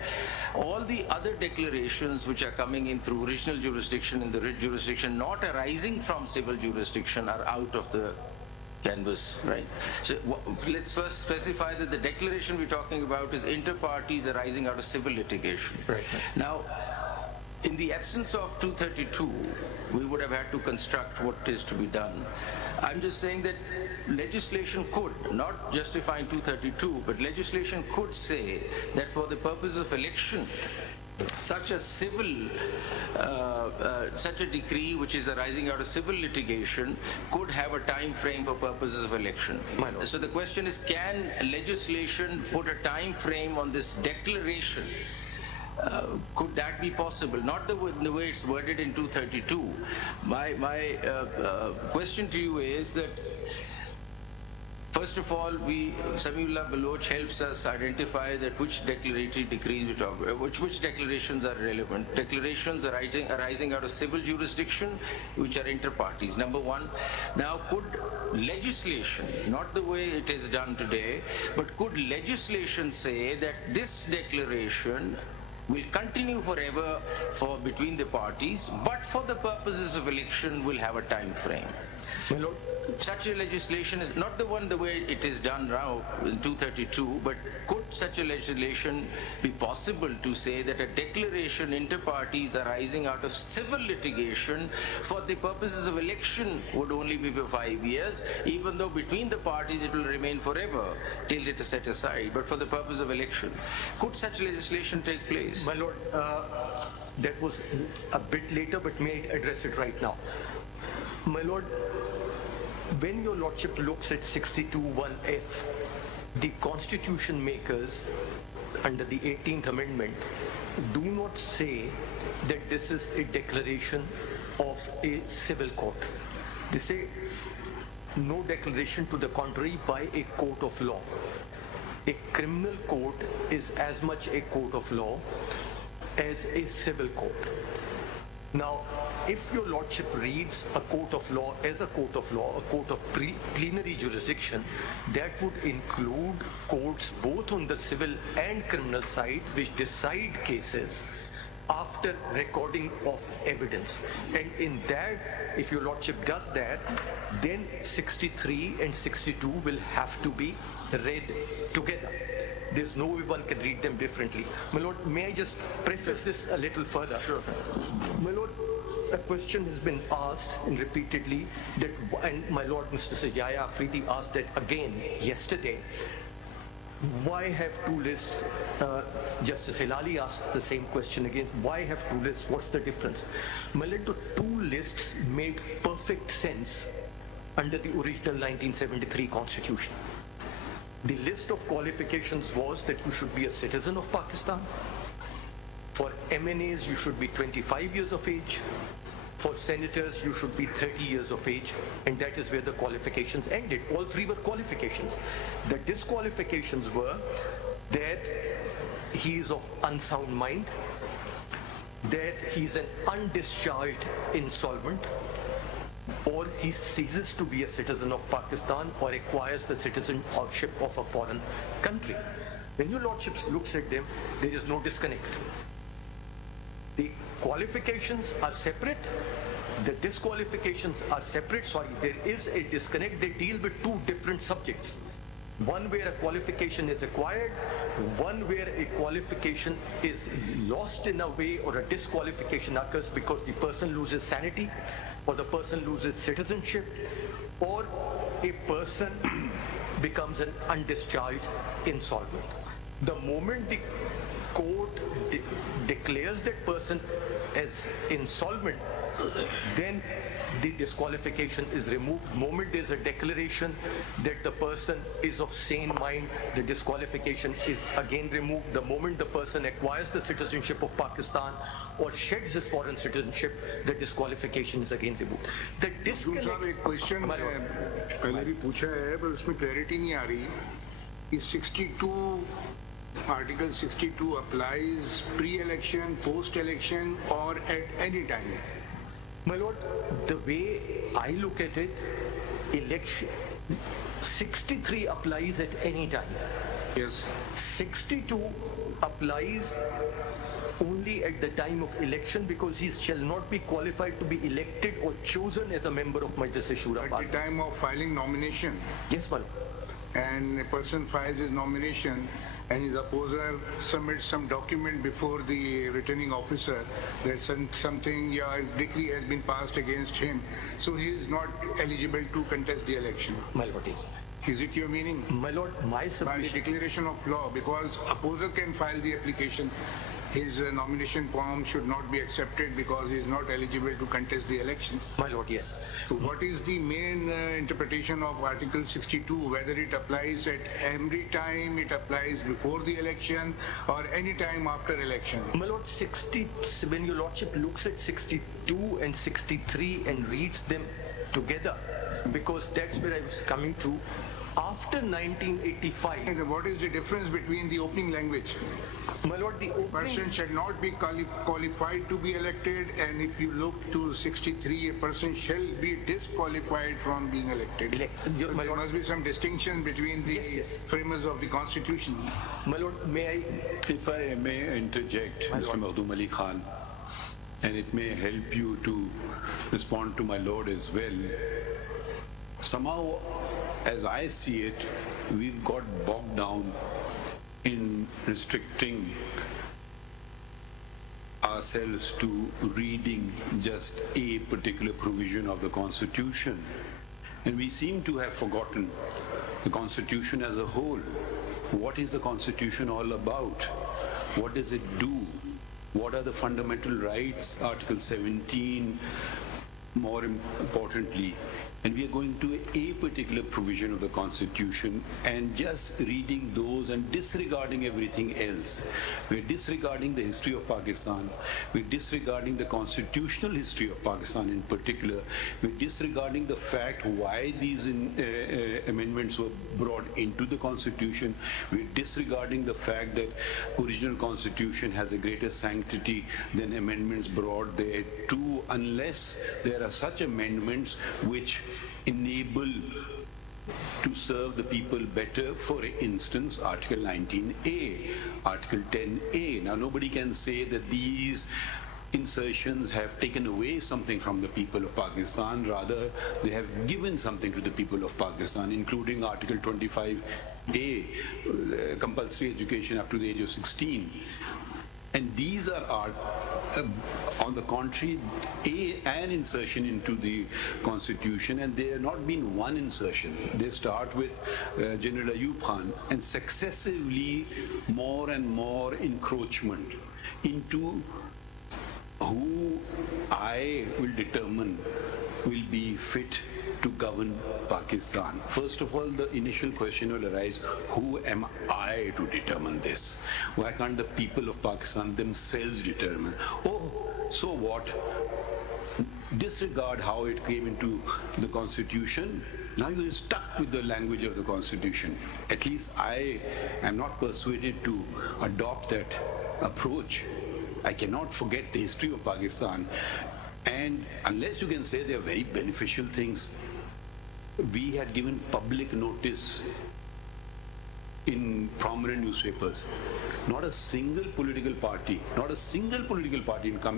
all the other declarations which are coming in through original jurisdiction and the writ jurisdiction not arising from civil jurisdiction are out of the canvas, right? So let's first specify that the declaration we're talking about is inter partes arising out of civil litigation. Right. Now, in the absence of 232, we would have had to construct what is to be done. I'm just saying that legislation could, not justifying 232, but legislation could say that for the purpose of election, such a civil, such a decree which is arising out of civil litigation could have a time frame for purposes of election. So the question is, can legislation put a time frame on this declaration? Could that be possible? Not the way it's worded in 232. My question to you is that, first of all, Samiullah Baloch helps us identify that which declaratory decrees we talk about, which declarations are relevant. Declarations arising out of civil jurisdiction, which are inter partes, number one. Now, could legislation, not the way it is done today, but could legislation say that this declaration will continue forever for between the parties, but for the purposes of election will have a time frame? Such a legislation is not the way it is done now in 232, but could such a legislation be possible to say that a declaration inter partes arising out of civil litigation for the purposes of election would only be for 5 years, even though between the parties it will remain forever till it is set aside, but for the purpose of election? Could such legislation take place? My lord, that was a bit later, but may I address it right now? My lord, when your lordship looks at 62(1)(f), the constitution makers under the 18th amendment do not say that this is a declaration of a civil court. They say no declaration to the contrary by a court of law. A criminal court is as much a court of law as a civil court. Now, if your lordship reads a court of law as a court of law, a court of plenary jurisdiction, that would include courts both on the civil and criminal side which decide cases after recording of evidence. And in that, if your lordship does that, then 63 and 62 will have to be read together. There's no way one can read them differently. My lord, may I just preface this a little further? Sure. My lord, a question has been asked and repeatedly that, and my lord, Mr. Sajjad Afridi asked that again yesterday. Why have two lists? Justice Hilali asked the same question again. Why have two lists? What's the difference? My lord, the two lists made perfect sense under the original 1973 Constitution. The list of qualifications was that you should be a citizen of Pakistan. For MNAs, you should be 25 years of age. For senators, you should be 30 years of age. And that is where the qualifications ended. All three were qualifications. The disqualifications were that he is of unsound mind, that he is an undischarged insolvent, or he ceases to be a citizen of Pakistan or acquires the citizenship of a foreign country. When your lordship looks at them, there is no disconnect. The qualifications are separate, the disqualifications are separate. Sorry, there is a disconnect. They deal with two different subjects. One where a qualification is acquired, one where a qualification is lost in a way, or a disqualification occurs because the person loses sanity, or the person loses citizenship, or a person becomes an undischarged insolvent. The moment the court declares that person as insolvent, then the disqualification is removed. The moment there's a declaration that the person is of sane mind, the disqualification is again removed. The moment the person acquires the citizenship of Pakistan or sheds his foreign citizenship, the disqualification is again removed. The disconnect... एक question पहले भी पूछा है, पर उसमें clarity नहीं आ रही. इस 62 Article 62 applies pre-election, post-election, or at any time. My lord, the way I look at it, election 63 applies at any time. Yes. 62 applies only at the time of election because he shall not be qualified to be elected or chosen as a member of Majlis-e-Shura. At the time of filing nomination. Yes, my lord. And a person files his nomination and his opposer submits some document before the returning officer that something, a decree has been passed against him, so he is not eligible to contest the election. My lord, yes. Is it your meaning? My lord, my submission... By the declaration of law, because opposer can file the application, his nomination form should not be accepted because he is not eligible to contest the election. My lord, yes. So what is the main interpretation of Article 62, whether it applies at every time, it applies before the election, or any time after election? My lord, when your lordship looks at 62 and 63 and reads them together, because that's where I was coming to, after 1985... And what is the difference between the opening language? My lord, the opening... person shall not be qualified to be elected, and if you look to 63, a person shall be disqualified from being elected. So there must be some distinction between the framers of the Constitution. My lord, may I... If I may interject, Mr. Mahdum Ali Khan, and it may help you to respond to my lord as well. Somehow, as I see it, we've got bogged down in restricting ourselves to reading just a particular provision of the Constitution. And we seem to have forgotten the Constitution as a whole. What is the Constitution all about? What does it do? What are the fundamental rights? Article 17, more importantly. And we are going to a particular provision of the Constitution and just reading those and disregarding everything else. We're disregarding the history of Pakistan. We're disregarding the constitutional history of Pakistan in particular. We're disregarding the fact why these amendments were brought into the Constitution. We're disregarding the fact that original Constitution has a greater sanctity than amendments brought there too, unless there are such amendments which enable to serve the people better. For instance, Article 19A, Article 10A. Now, nobody can say that these insertions have taken away something from the people of Pakistan. Rather, they have given something to the people of Pakistan, including Article 25A, compulsory education up to the age of 16. And these are on the contrary, an insertion into the Constitution, and they have not been one insertion. They start with General Ayub Khan, and successively more and more encroachment into who I will determine will be fit to govern Pakistan. First of all, the initial question will arise, who am I to determine this? Why can't the people of Pakistan themselves determine? Oh, so what? Disregard how it came into the Constitution. Now you're stuck with the language of the Constitution. At least I am not persuaded to adopt that approach. I cannot forget the history of Pakistan. And unless you can say they are very beneficial things, we had given public notice in prominent newspapers. Not a single political party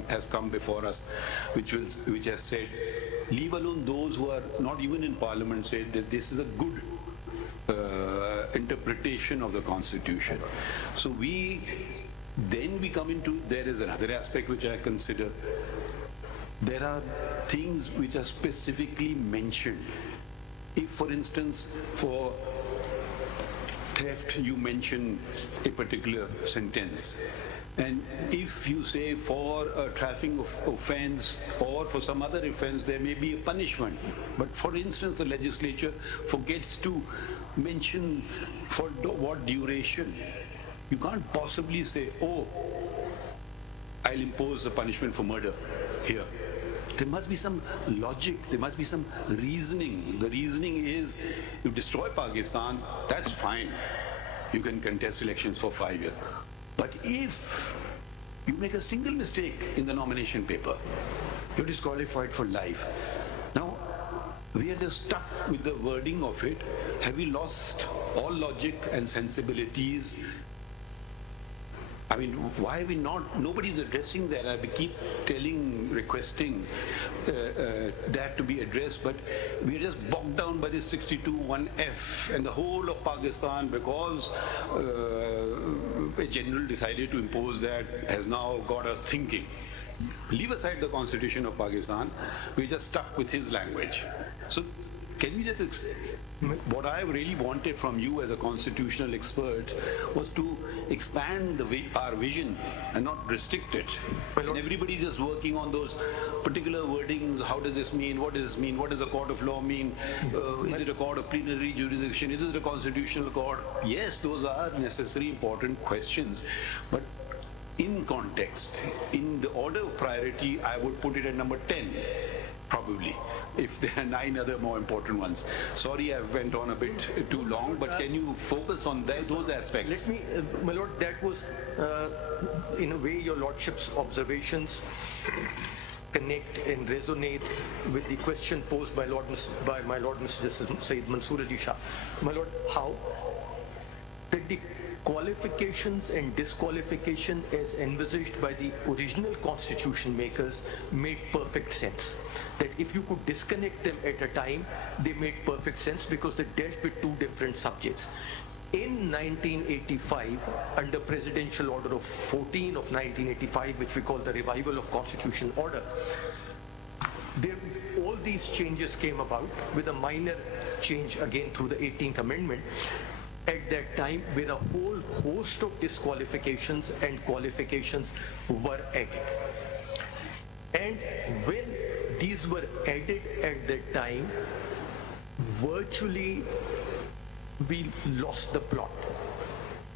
has come before us which has said, leave alone those who are not even in Parliament, said that this is a good interpretation of the Constitution. So then we come into, there is another aspect which I consider. There are things which are specifically mentioned. If, for instance, for theft, you mention a particular sentence, and if you say for a traffic offense or for some other offense, there may be a punishment. But for instance, the legislature forgets to mention for what duration. You can't possibly say, oh, I'll impose a punishment for murder here. There must be some logic, there must be some reasoning. The reasoning is, you destroy Pakistan, that's fine. you can contest elections for 5 years. But if you make a single mistake in the nomination paper, you're disqualified for life. Now, we are just stuck with the wording of it. Have we lost all logic and sensibilities? I mean, why are we not? Nobody's addressing that. I keep requesting that to be addressed, but we're just bogged down by this 62(1)(f) and the whole of Pakistan, because a general decided to impose that, has now got us thinking. Leave aside the constitution of Pakistan, we're just stuck with his language. So can we just, what I really wanted from you as a constitutional expert was to expand our vision and not restrict it. And everybody's just working on those particular wordings. How does this mean? What does this mean? What does a court of law mean? Is it a court of plenary jurisdiction? Is it a constitutional court? Yes, those are necessary, important questions. But in context, in the order of priority, I would put it at number 10, probably, if there are 9 other more important ones. Sorry, I went on a bit too long, but can you focus on those aspects? Let me, my lord, that was, in a way, your lordship's observations connect and resonate with the question posed by my lord Mr. Justice Sayyid Mansoor Ali Shah. My lord, how did the qualifications and disqualification as envisaged by the original constitution makers made perfect sense? That if you could disconnect them at a time, they made perfect sense because they dealt with 2 different subjects. In 1985, under Presidential Order of 14 of 1985, which we call the Revival of Constitution Order, all these changes came about with a minor change again through the 18th Amendment. At that time, where a whole host of disqualifications and qualifications were added. And when these were added at that time, virtually we lost the plot.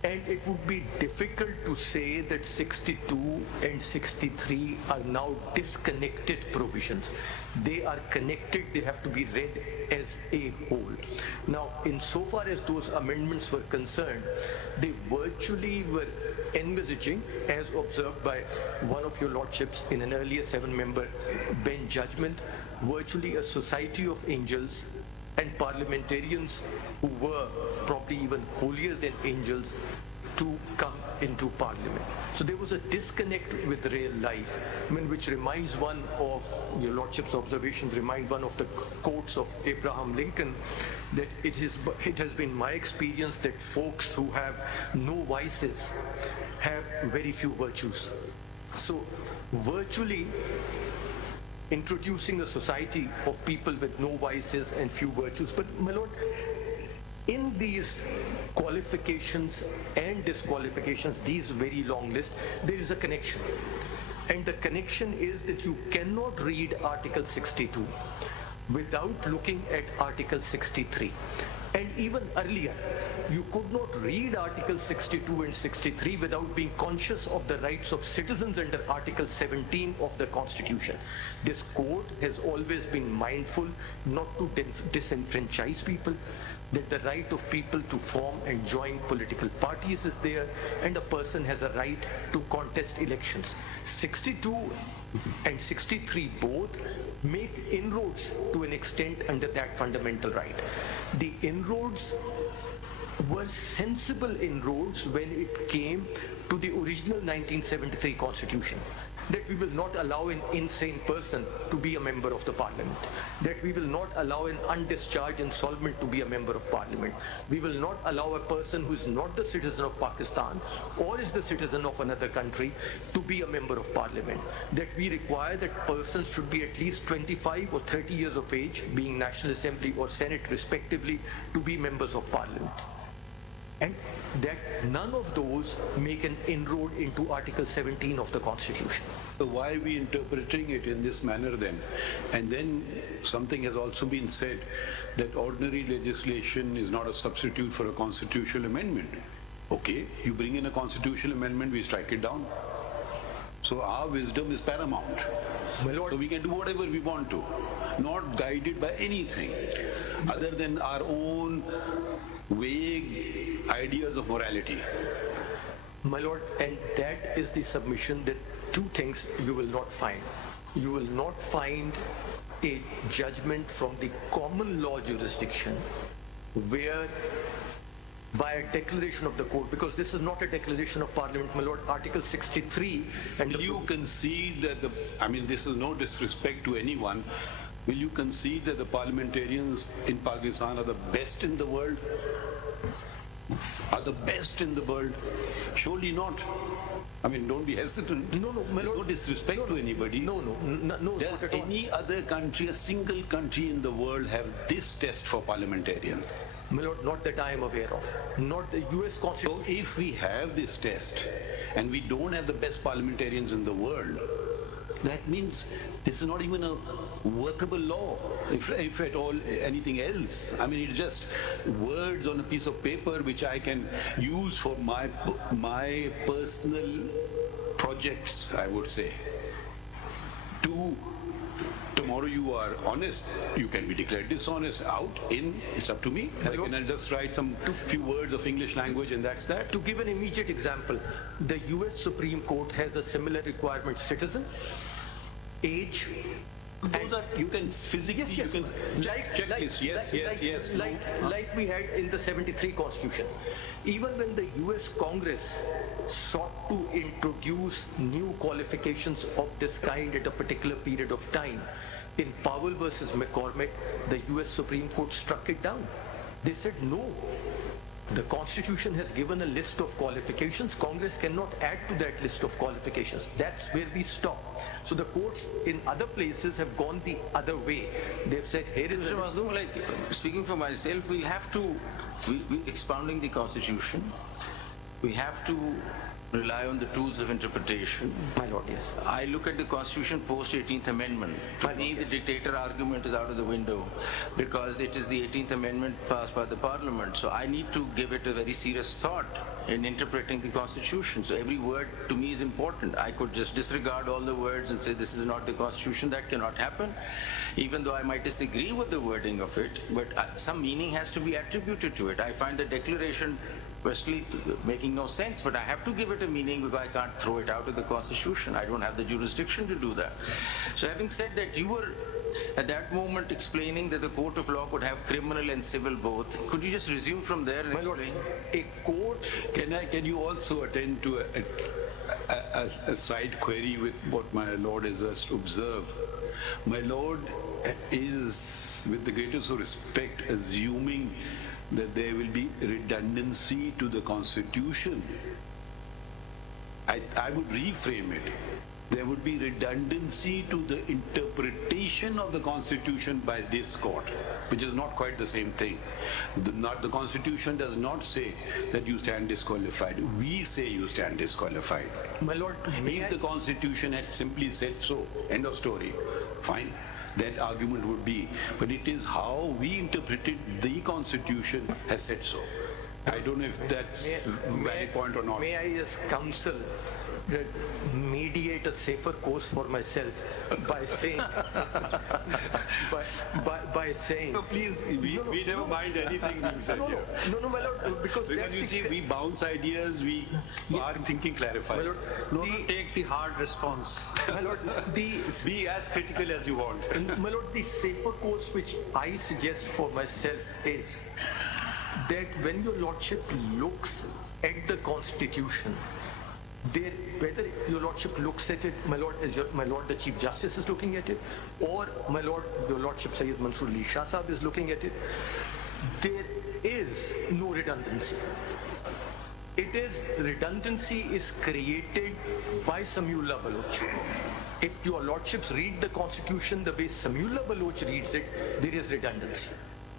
And it would be difficult to say that 62 and 63 are now disconnected provisions. They are connected, they have to be read as a whole. Now, insofar as those amendments were concerned, they virtually were envisaging, as observed by one of your lordships in an earlier 7-member bench judgment, virtually a society of angels and parliamentarians who were probably even holier than angels to come into parliament. So there was a disconnect with real life, which reminds one of, your lordship's observations remind one of the quotes of Abraham Lincoln, that it has been my experience that folks who have no vices have very few virtues. So virtually introducing a society of people with no vices and few virtues. But my lord, in these qualifications and disqualifications, these very long list, there is a connection. And the connection is that you cannot read Article 62 without looking at Article 63. And even earlier, you could not read Article 62 and 63 without being conscious of the rights of citizens under Article 17 of the Constitution. This court has always been mindful not to disenfranchise people, that the right of people to form and join political parties is there, and a person has a right to contest elections. 62 and 63 both make inroads to an extent under that fundamental right. The inroads were sensible inroads when it came to the original 1973 Constitution. That we will not allow an insane person to be a member of the parliament. That we will not allow an undischarged insolvent to be a member of parliament. We will not allow a person who is not the citizen of Pakistan or is the citizen of another country to be a member of parliament. That we require that persons should be at least 25 or 30 years of age, being National Assembly or Senate respectively, to be members of parliament. And that none of those make an inroad into Article 17 of the Constitution. So why are we interpreting it in this manner then? And then something has also been said that ordinary legislation is not a substitute for a constitutional amendment. Okay, you bring in a constitutional amendment, we strike it down. So our wisdom is paramount. So we can do whatever we want to. not guided by anything other than our own vague ideas of morality. My lord, and that is the submission that two things you will not find. You will not find a judgment from the common law jurisdiction where by a declaration of the court, because this is not a declaration of parliament, my lord, Article 63. And will you concede that this is no disrespect to anyone, will you concede that the parliamentarians in Pakistan are the best in the world? Are the best in the world? Surely not. Don't be hesitant. No, my There's lord. no disrespect to anybody. No. Does any other country, a single country in the world, have this test for parliamentarians? My lord, not that I am aware of. Not the US Constitution. So if we have this test and we don't have the best parliamentarians in the world, that means this is not even a workable law, if at all anything else. It's just words on a piece of paper which I can use for my personal projects, I would say. Tomorrow you are honest, you can be declared dishonest, out, in, it's up to me. I can just write some few words of English language and that's that. To give an immediate example, the US Supreme Court has a similar requirement: citizen, age. Those are, you can physically, yes. you can check this, yes. Like we had in the 73 Constitution. Even when the US Congress sought to introduce new qualifications of this kind at a particular period of time, in Powell versus McCormick, the US Supreme Court struck it down. They said no. The Constitution has given a list of qualifications. Congress cannot add to that list of qualifications. That's where we stop. So the courts in other places have gone the other way. They've said, here is Mr. Mazloom, speaking for myself, we'll have to, expounding the Constitution, we have to rely on the tools of interpretation. My lord, yes. I look at the Constitution post 18th Amendment. To me, the dictator argument is out of the window because it is the 18th Amendment passed by the Parliament. So I need to give it a very serious thought in interpreting the Constitution. So every word to me is important. I could just disregard all the words and say this is not the Constitution. That cannot happen, even though I might disagree with the wording of it, but some meaning has to be attributed to it. I find the declaration firstly making no sense, but I have to give it a meaning because I can't throw it out of the Constitution. I don't have the jurisdiction to do that. So having said that, you were at that moment explaining that the court of law could have criminal and civil both. Could you just resume from there and explain? A court... Can you also attend to a side query with what my lord has just observed? My lord is, with the greatest respect, assuming that there will be redundancy to the Constitution. I would reframe it. There would be redundancy to the interpretation of the Constitution by this court, which is not quite the same thing. The Constitution does not say that you stand disqualified. We say you stand disqualified. My lord, if the Constitution had simply said so, end of story, fine. That argument would be, but it is how we interpreted the Constitution has said so. I don't know if that's a valid point or not. May I as counsel mediate a safer course for myself by saying by saying no, please, we never mind anything being said here. No, my lord, because you see, we bounce ideas, our thinking clarifies. Take the hard response. My lord, be as critical as you want. My lord, the safer course which I suggest for myself is that when your lordship looks at the Constitution, whether your lordship looks at it, my lord, as my lord the Chief Justice is looking at it, or my lord, your lordship Sayyid Mansoor Ali Shah Sahab is looking at it, there is no redundancy. Redundancy is created by Samuel Baloch. If your lordships read the Constitution the way Samuel Baloch reads it, there is redundancy.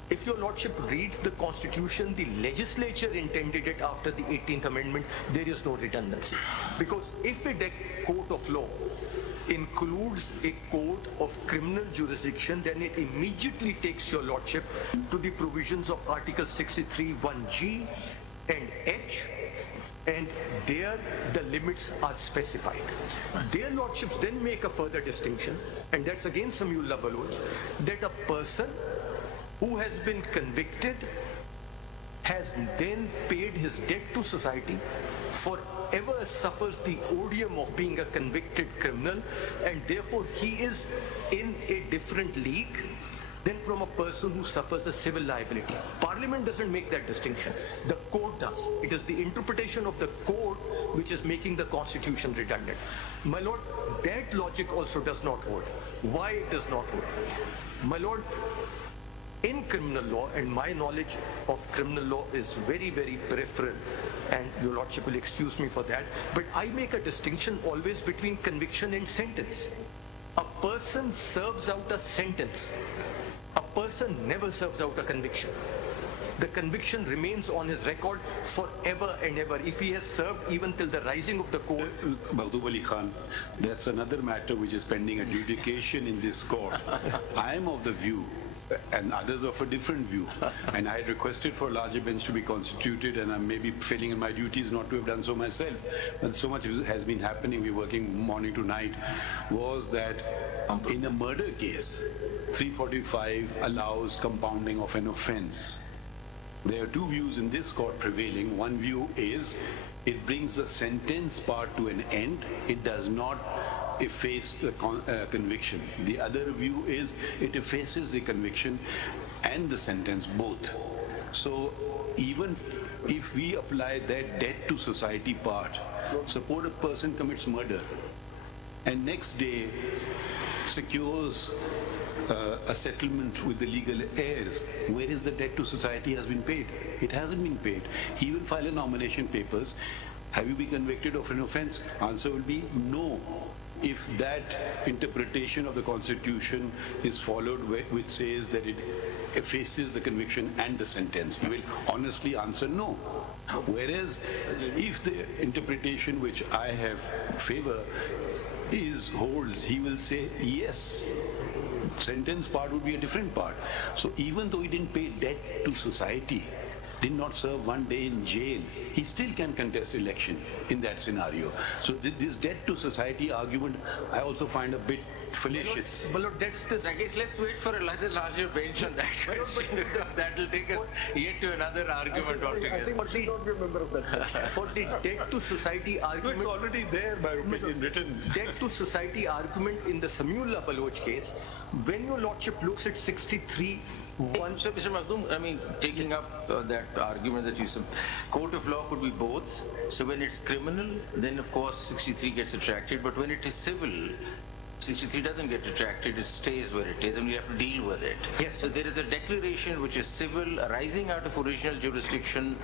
If your lordship reads the Constitution, the legislature intended it after the 18th Amendment, there is no redundancy. Because if a court of law includes a court of criminal jurisdiction, then it immediately takes your lordship to the provisions of Article 63 1G and H, and there the limits are specified. Their lordships then make a further distinction, and that's again Samiullah Baloch, that a person who has been convicted has then paid his debt to society, forever suffers the odium of being a convicted criminal, and therefore he is in a different league than from a person who suffers a civil liability. Parliament doesn't make that distinction. The court does. It is the interpretation of the court which is making the constitution redundant. My lord, that logic also does not hold. Why it does not hold? My lord, in criminal law, and my knowledge of criminal law is very, very peripheral, and your lordship will excuse me for that, but I make a distinction always between conviction and sentence. A person serves out a sentence. A person never serves out a conviction. The conviction remains on his record forever and ever. If he has served even till the rising of the court. Mahdub Ali Khan, that's another matter which is pending adjudication in this court. I am of the view, and others of a different view, and I had requested for a larger bench to be constituted, and I'm maybe failing in my duties not to have done so myself, but so much has been happening, we're working morning to night, was that in a murder case, 345 allows compounding of an offense. There are two views in this court prevailing. One view is it brings the sentence part to an end. It does not efface the conviction. The other view is it effaces the conviction and the sentence both. So even if we apply that debt to society part, suppose a person commits murder and next day secures a settlement with the legal heirs, where is the debt to society has been paid? It hasn't been paid. He will file a nomination papers. Have you been convicted of an offense? Answer will be no. If that interpretation of the Constitution is followed, which says that it effaces the conviction and the sentence, he will honestly answer no. Whereas if the interpretation which I have favor holds, he will say yes. Sentence part would be a different part. So even though he didn't pay debt to society, did not serve one day in jail, he still can contest election in that scenario. So this debt to society argument, I also find a bit fallacious. But look, that's the... I guess let's wait for a larger bench on that question, because that will take us yet to another argument altogether. I think we should not be a member of that. For the debt to society argument... It's already there, by opinion, written. Debt to society argument in the Samiullah Baloch case, when your lordship looks at 63... So, Mr. Makhdoom, I mean, taking up that argument that you said, court of law could be both. So when it's criminal, then of course 63 gets retracted. But when it is civil, 63 doesn't get retracted, it stays where it is, and we have to deal with it. Yes. So there is a declaration which is civil, arising out of original jurisdiction,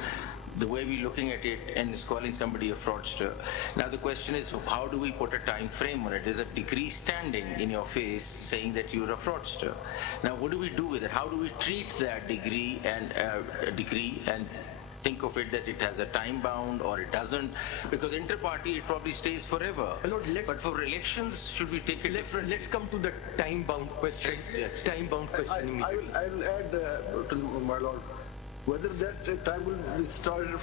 the way we're looking at it, and is calling somebody a fraudster. Now the question is, how do we put a time frame on it? There's a decree standing in your face saying that you're a fraudster. Now what do we do with it? How do we treat that decree and think of it that it has a time bound or it doesn't? Because inter-party it probably stays forever. Lord, but for elections, should we take it different? Let's come to the time bound question. Time bound question immediately. I will add to my lord, whether that time will be started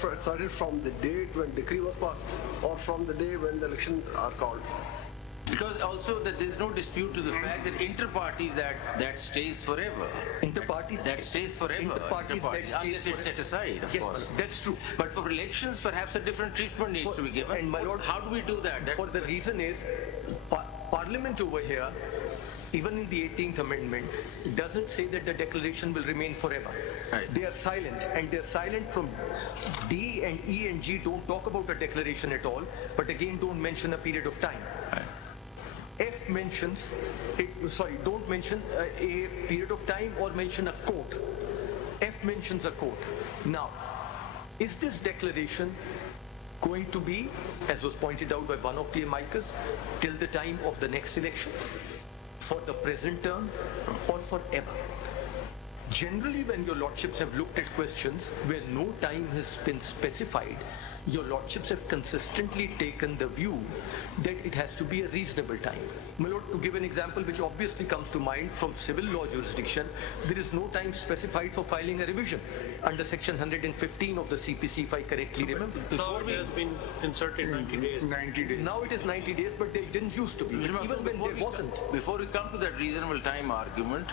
from the date when decree was passed or from the day when the elections are called. Because also that there's no dispute to the fact that inter-parties that stays forever. Inter-parties? That stays forever. Inter-parties unless it's set aside, of course. That's true. But for elections, perhaps a different treatment needs to be given. And my lord, how do we do that? For the reason is, Parliament over here, even in the 18th Amendment, doesn't say that the declaration will remain forever. Right. They are silent, and they're silent from D and E and G don't talk about a declaration at all, but again don't mention a period of time. Right. F mentions, don't mention a period of time or mention a court. F mentions a court. Now, is this declaration going to be, as was pointed out by one of the amicus, till the time of the next election? For the present term or forever? Generally, when your lordships have looked at questions where no time has been specified, Your lordships have consistently taken the view that it has to be a reasonable time. My lord, to give an example which obviously comes to mind from civil law jurisdiction, there is no time specified for filing a revision under section 115 of the CPC, if I correctly remember. Now it has been inserted 90 days. 90 days. Now it is 90 days, but they didn't used to be, even when there wasn't. Before we come to that reasonable time argument,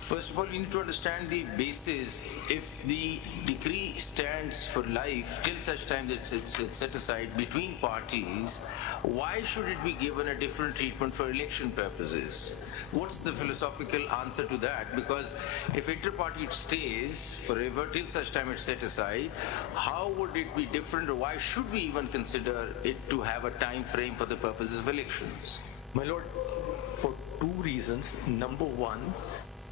first of all, you need to understand the basis. If the decree stands for life till such time that it's set aside between parties, why should it be given a different treatment for election purposes? What's the philosophical answer to that? Because if inter-party it stays forever till such time it's set aside, how would it be different, or why should we even consider it to have a time frame for the purposes of elections? My lord, for two reasons. Number one,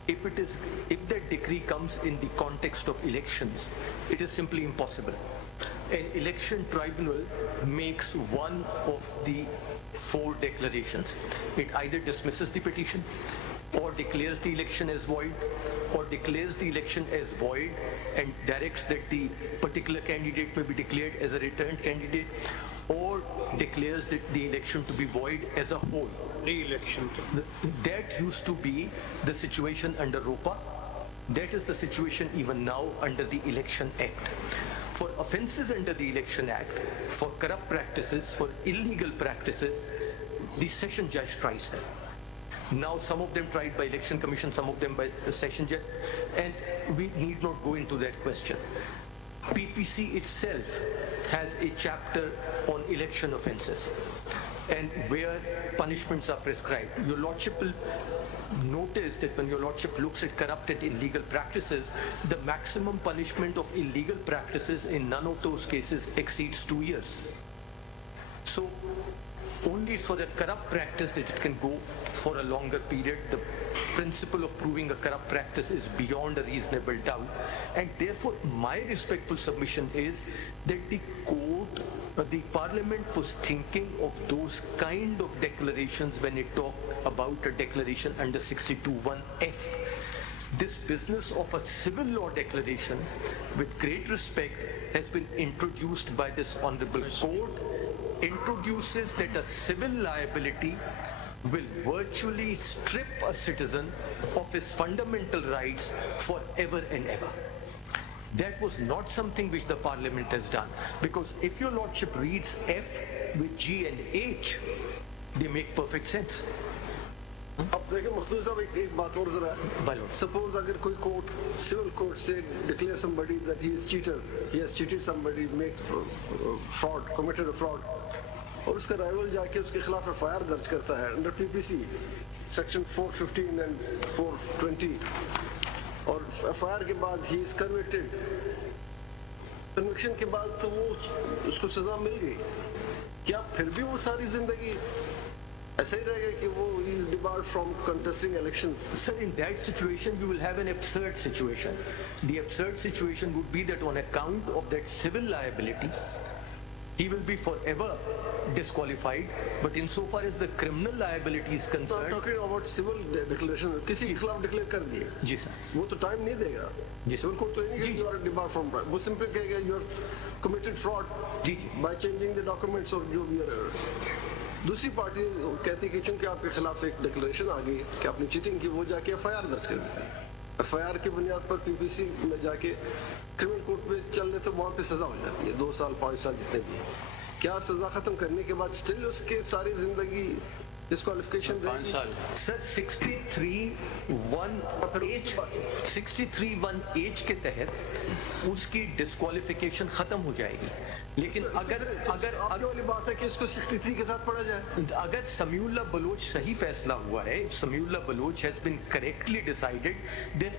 if that decree comes in the context of elections, it is simply impossible. An election tribunal makes one of the four declarations. It either dismisses the petition, or declares the election as void, or declares the election as void and directs that the particular candidate may be declared as a returned candidate, or declares that the election to be void as a whole. Re-election. That used to be the situation under ROPA. That is the situation even now under the Election Act. For offences under the Election Act, for corrupt practices, for illegal practices, the session judge tries them. Now some of them tried by Election Commission, some of them by the session judge, and we need not go into that question. PPC itself has a chapter on election offences and where punishments are prescribed. Your lordship will notice that when your lordship looks at corrupt and illegal practices, the maximum punishment of illegal practices in none of those cases exceeds 2 years. So only for a corrupt practice that it can go for a longer period. The principle of proving a corrupt practice is beyond a reasonable doubt, and therefore my respectful submission is that the court, the parliament was thinking of those kind of declarations when it talked about a declaration under 62(1)(f). This business of a civil law declaration, with great respect, has been introduced by this honorable court, introduces that a civil liability will virtually strip a citizen of his fundamental rights forever and ever. That was not something which the parliament has done, because if your lordship reads F with G and H, they make perfect sense. अब देखिए मखदूम साहब एक बात और जरा suppose अगर कोई court civil court say declare somebody that he is cheater, he has cheated somebody, makes fraud, committed a fraud, और उसका rival जाके उसके खिलाफ FIR दर्ज करता है under PPC section 415 and 420, और FIR के बाद he is convicted, conviction के बाद तो वो उसको सजा मिल गई, क्या फिर भी वो सारी जिंदगी ऐसा ही रहेगा कि वो is debarred from contesting elections? Sir, in that situation you will have an absurd situation. The absurd situation would be that on account of that civil liability, he will be forever disqualified, but insofar as the criminal liability is concerned... talking about civil declaration, किसी के खिलाफ declare कर दिए, जी sir, वो तो time नहीं देगा, civil court तो नहीं कि you are debarred from, वो simply कहेगा you have committed fraud by changing the documents और जो भी दूसरी पार्टी कहती है कि चूंकि आपके खिलाफ एक डिक्लेरेशन आ गई कि आपने चीटिंग की, वो जाके FIR दर्ज कर देती है, FIR की बुनियाद पर PPC में जाके क्रिमिनल कोर्ट में चल रहे तो वहाँ पे सजा हो जाती है 2 साल 5 साल जितने भी, क्या सजा खत्म करने के बाद स्टिल उसके सारी जिंदगी डिस्क्वालिफिकेशन 5 साल? सर 63(1)(h) के तहत उसकी डिस्क्वालिफिकेशन खत्म हो जाएगी, लेकिन अगर वाली बात है कि इसको 63 के साथ पढ़ा जाए, अगर समीउल्लाह बलोच सही फैसला हुआ है, if Samiullah Baloch has been correctly decided, then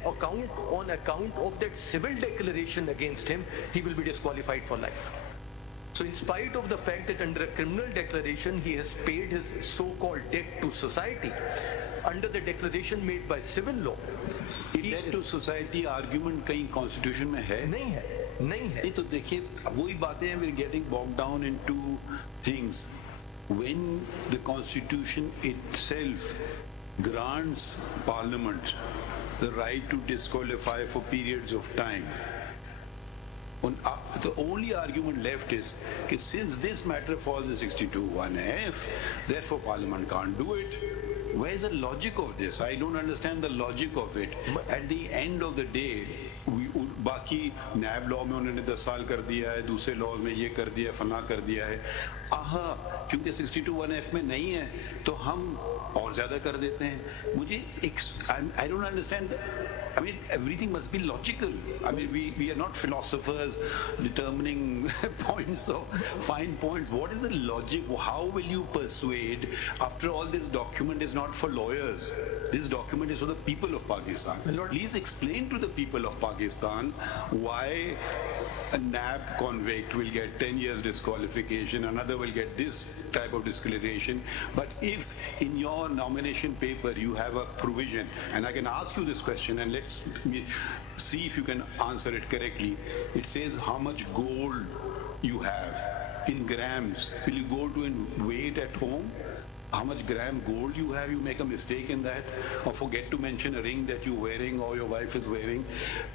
on account of that civil declaration against him, he will be disqualified for life. So in spite of the fact that under a criminal declaration he has paid his so-called debt to society, under the declaration made by civil law, debt to society argument कहीं constitution में है? नहीं है, नहीं है। तो देखिए वही बातें हैं, we're getting bogged down into things. When the constitution itself grants parliament the right to disqualify for periods of time, The only argument left is that since this matter falls in 62(1)(f), therefore Parliament can't do it. Where's the logic of this? I don't understand the logic of it. At the end of the day, बाकी नैब law में उन्होंने 10 साल कर दिया है, दूसरे law में ये कर दिया, फला कर दिया है, क्योंकि 62(1)(f) में नहीं है तो हम और ज्यादा कर देते हैं. मुझे I don't understand. I mean, everything must be logical. I mean, we are not philosophers determining points or fine points. What is the logic? How will you persuade? After all, this document is not for lawyers. This document is for the people of Pakistan. Please explain to the people of Pakistan why a NAB convict will get 10 years disqualification, another will get this type of disqualification. But if in your nomination paper you have a provision, and I can ask you this question and let's see if you can answer it correctly. It says how much gold you have in grams. Will you go to and weigh it at home? How much gram gold you have, you make a mistake in that, or forget to mention a ring that you're wearing or your wife is wearing,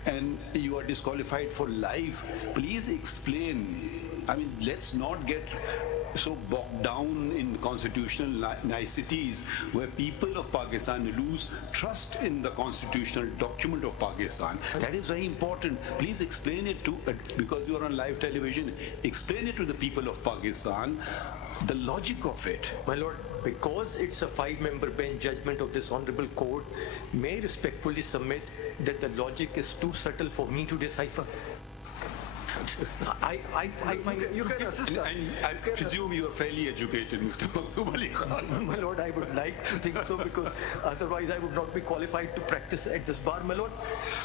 and you are disqualified for life. Please explain. I mean, let's not get so bogged down in constitutional niceties where people of Pakistan lose trust in the constitutional document of Pakistan. That is very important. Please explain it to, because you are on live television, explain it to the people of Pakistan, the logic of it. My lord, because it's a 5-member bench judgment of this honorable court, may I respectfully submit that the logic is too subtle for me to decipher. I find you can assist us. And I presume you are fairly educated, Mr. Maktoum Ali Khan. My lord, I would like to think so, because otherwise I would not be qualified to practice at this bar, my lord.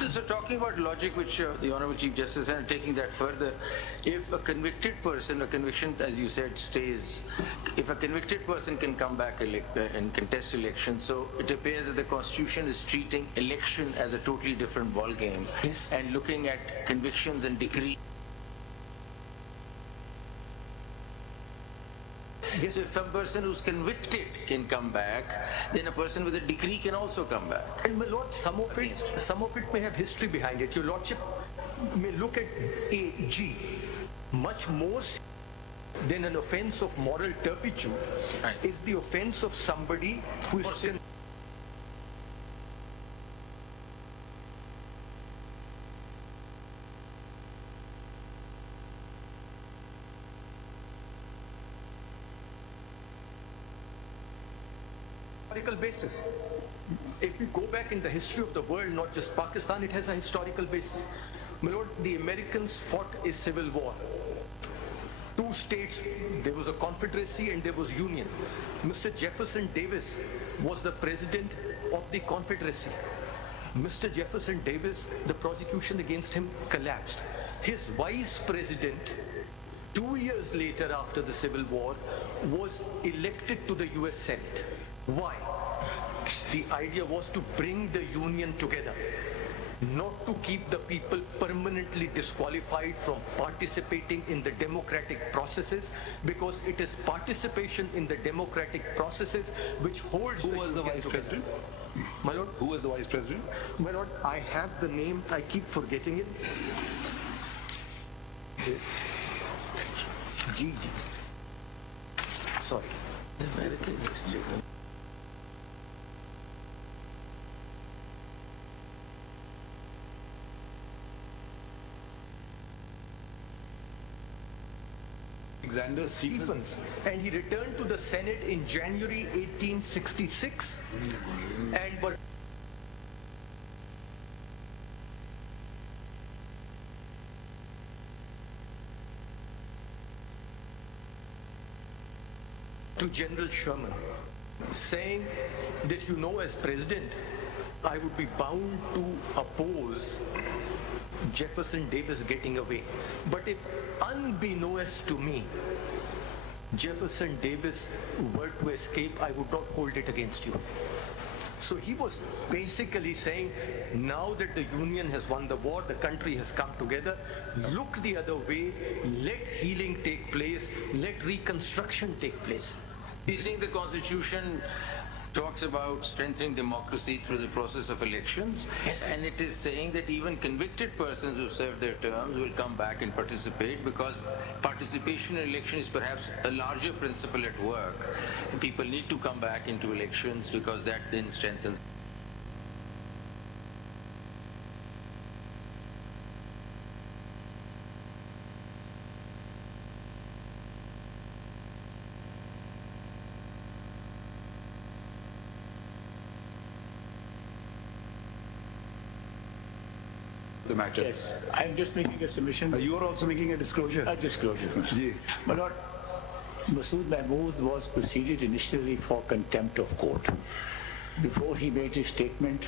So talking about logic, which the Honorable Chief Justice, and taking that further, if a convicted person, a conviction, as you said, stays, if a convicted person can come back and contest election, so it appears that the Constitution is treating election as a totally different ball game, yes, and looking at convictions and decree. Yes, if a person who's convicted can come back, then a person with a decree can also come back. And my lord, some of it may have history behind it. Your lordship may look at AG much more than an offense of moral turpitude, right, is the offense of somebody who is historical basis. If we go back in the history of the world, not just Pakistan, it has a historical basis. My lord, the Americans fought a civil war. 2 states, there was a confederacy and there was union. Mr. Jefferson Davis was the president of the confederacy. Mr. Jefferson Davis, the prosecution against him collapsed. His vice president, 2 years later after the civil war, was elected to the US Senate. Why? The idea was to bring the union together, not to keep the people permanently disqualified from participating in the democratic processes, because it is participation in the democratic processes which holds. Who was the vice president? My lord? Who was the vice president? My lord, I have the name, I keep forgetting it. G. Sorry. American history. Alexander Stephens, and he returned to the Senate in January 1866, and but to General Sherman, saying that, you know, as president, I would be bound to oppose Jefferson Davis getting away. But if unbeknownst to me, Jefferson Davis were to escape, I would not hold it against you. So he was basically saying, now that the Union has won the war, the country has come together, look the other way, let healing take place, let reconstruction take place. He's saying the Constitution talks about strengthening democracy through the process of elections. Yes. And it is saying that even convicted persons who serve their terms will come back and participate, because participation in election is perhaps a larger principle at work. People need to come back into elections because that then strengthens. The matter. Yes, I'm just making a submission. You are also making a disclosure. A disclosure. My Lord, Masood Mahmood was proceeded initially for contempt of court. Before he made his statement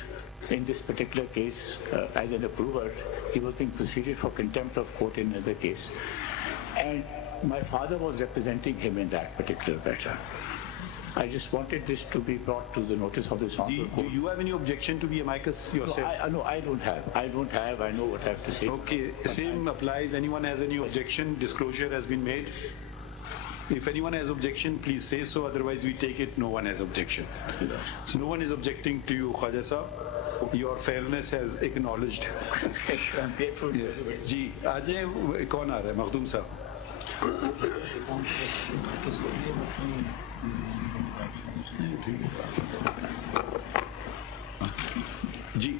in this particular case as an approver, he was being proceeded for contempt of court in another case. And my father was representing him in that particular matter. I just wanted this to be brought to the notice of this honorable court. Do you have any objection to be amicus yourself? No, I don't have. I know what I have to say. Okay, same applies. Anyone has any objection? Disclosure has been made. If anyone has objection, please say so. Otherwise, we take it no one has objection. So no one is objecting to you, Khwaja Sahab. Your fairness has acknowledged. I'm grateful. जी, आज कौन आ रहा है? मखदूम साहब. Ji,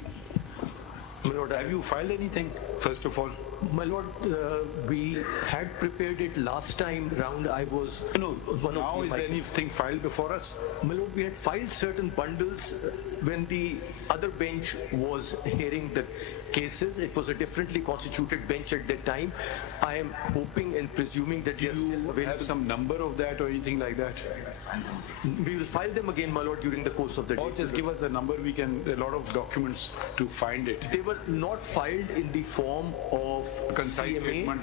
my Lord, have you filed anything, first of all? My Lord, we had prepared it last time round. I was... No, now is anything filed before us? My Lord, we had filed certain bundles when the other bench was hearing the cases. It was a differently constituted bench at that time. I am hoping and presuming that they are still available. Have some number of that or anything like that? We will file them again, my Lord, during the course of the day. Or just give us a number, we can, a lot of documents to find it. They were not filed in the form of concise CMA. Statement.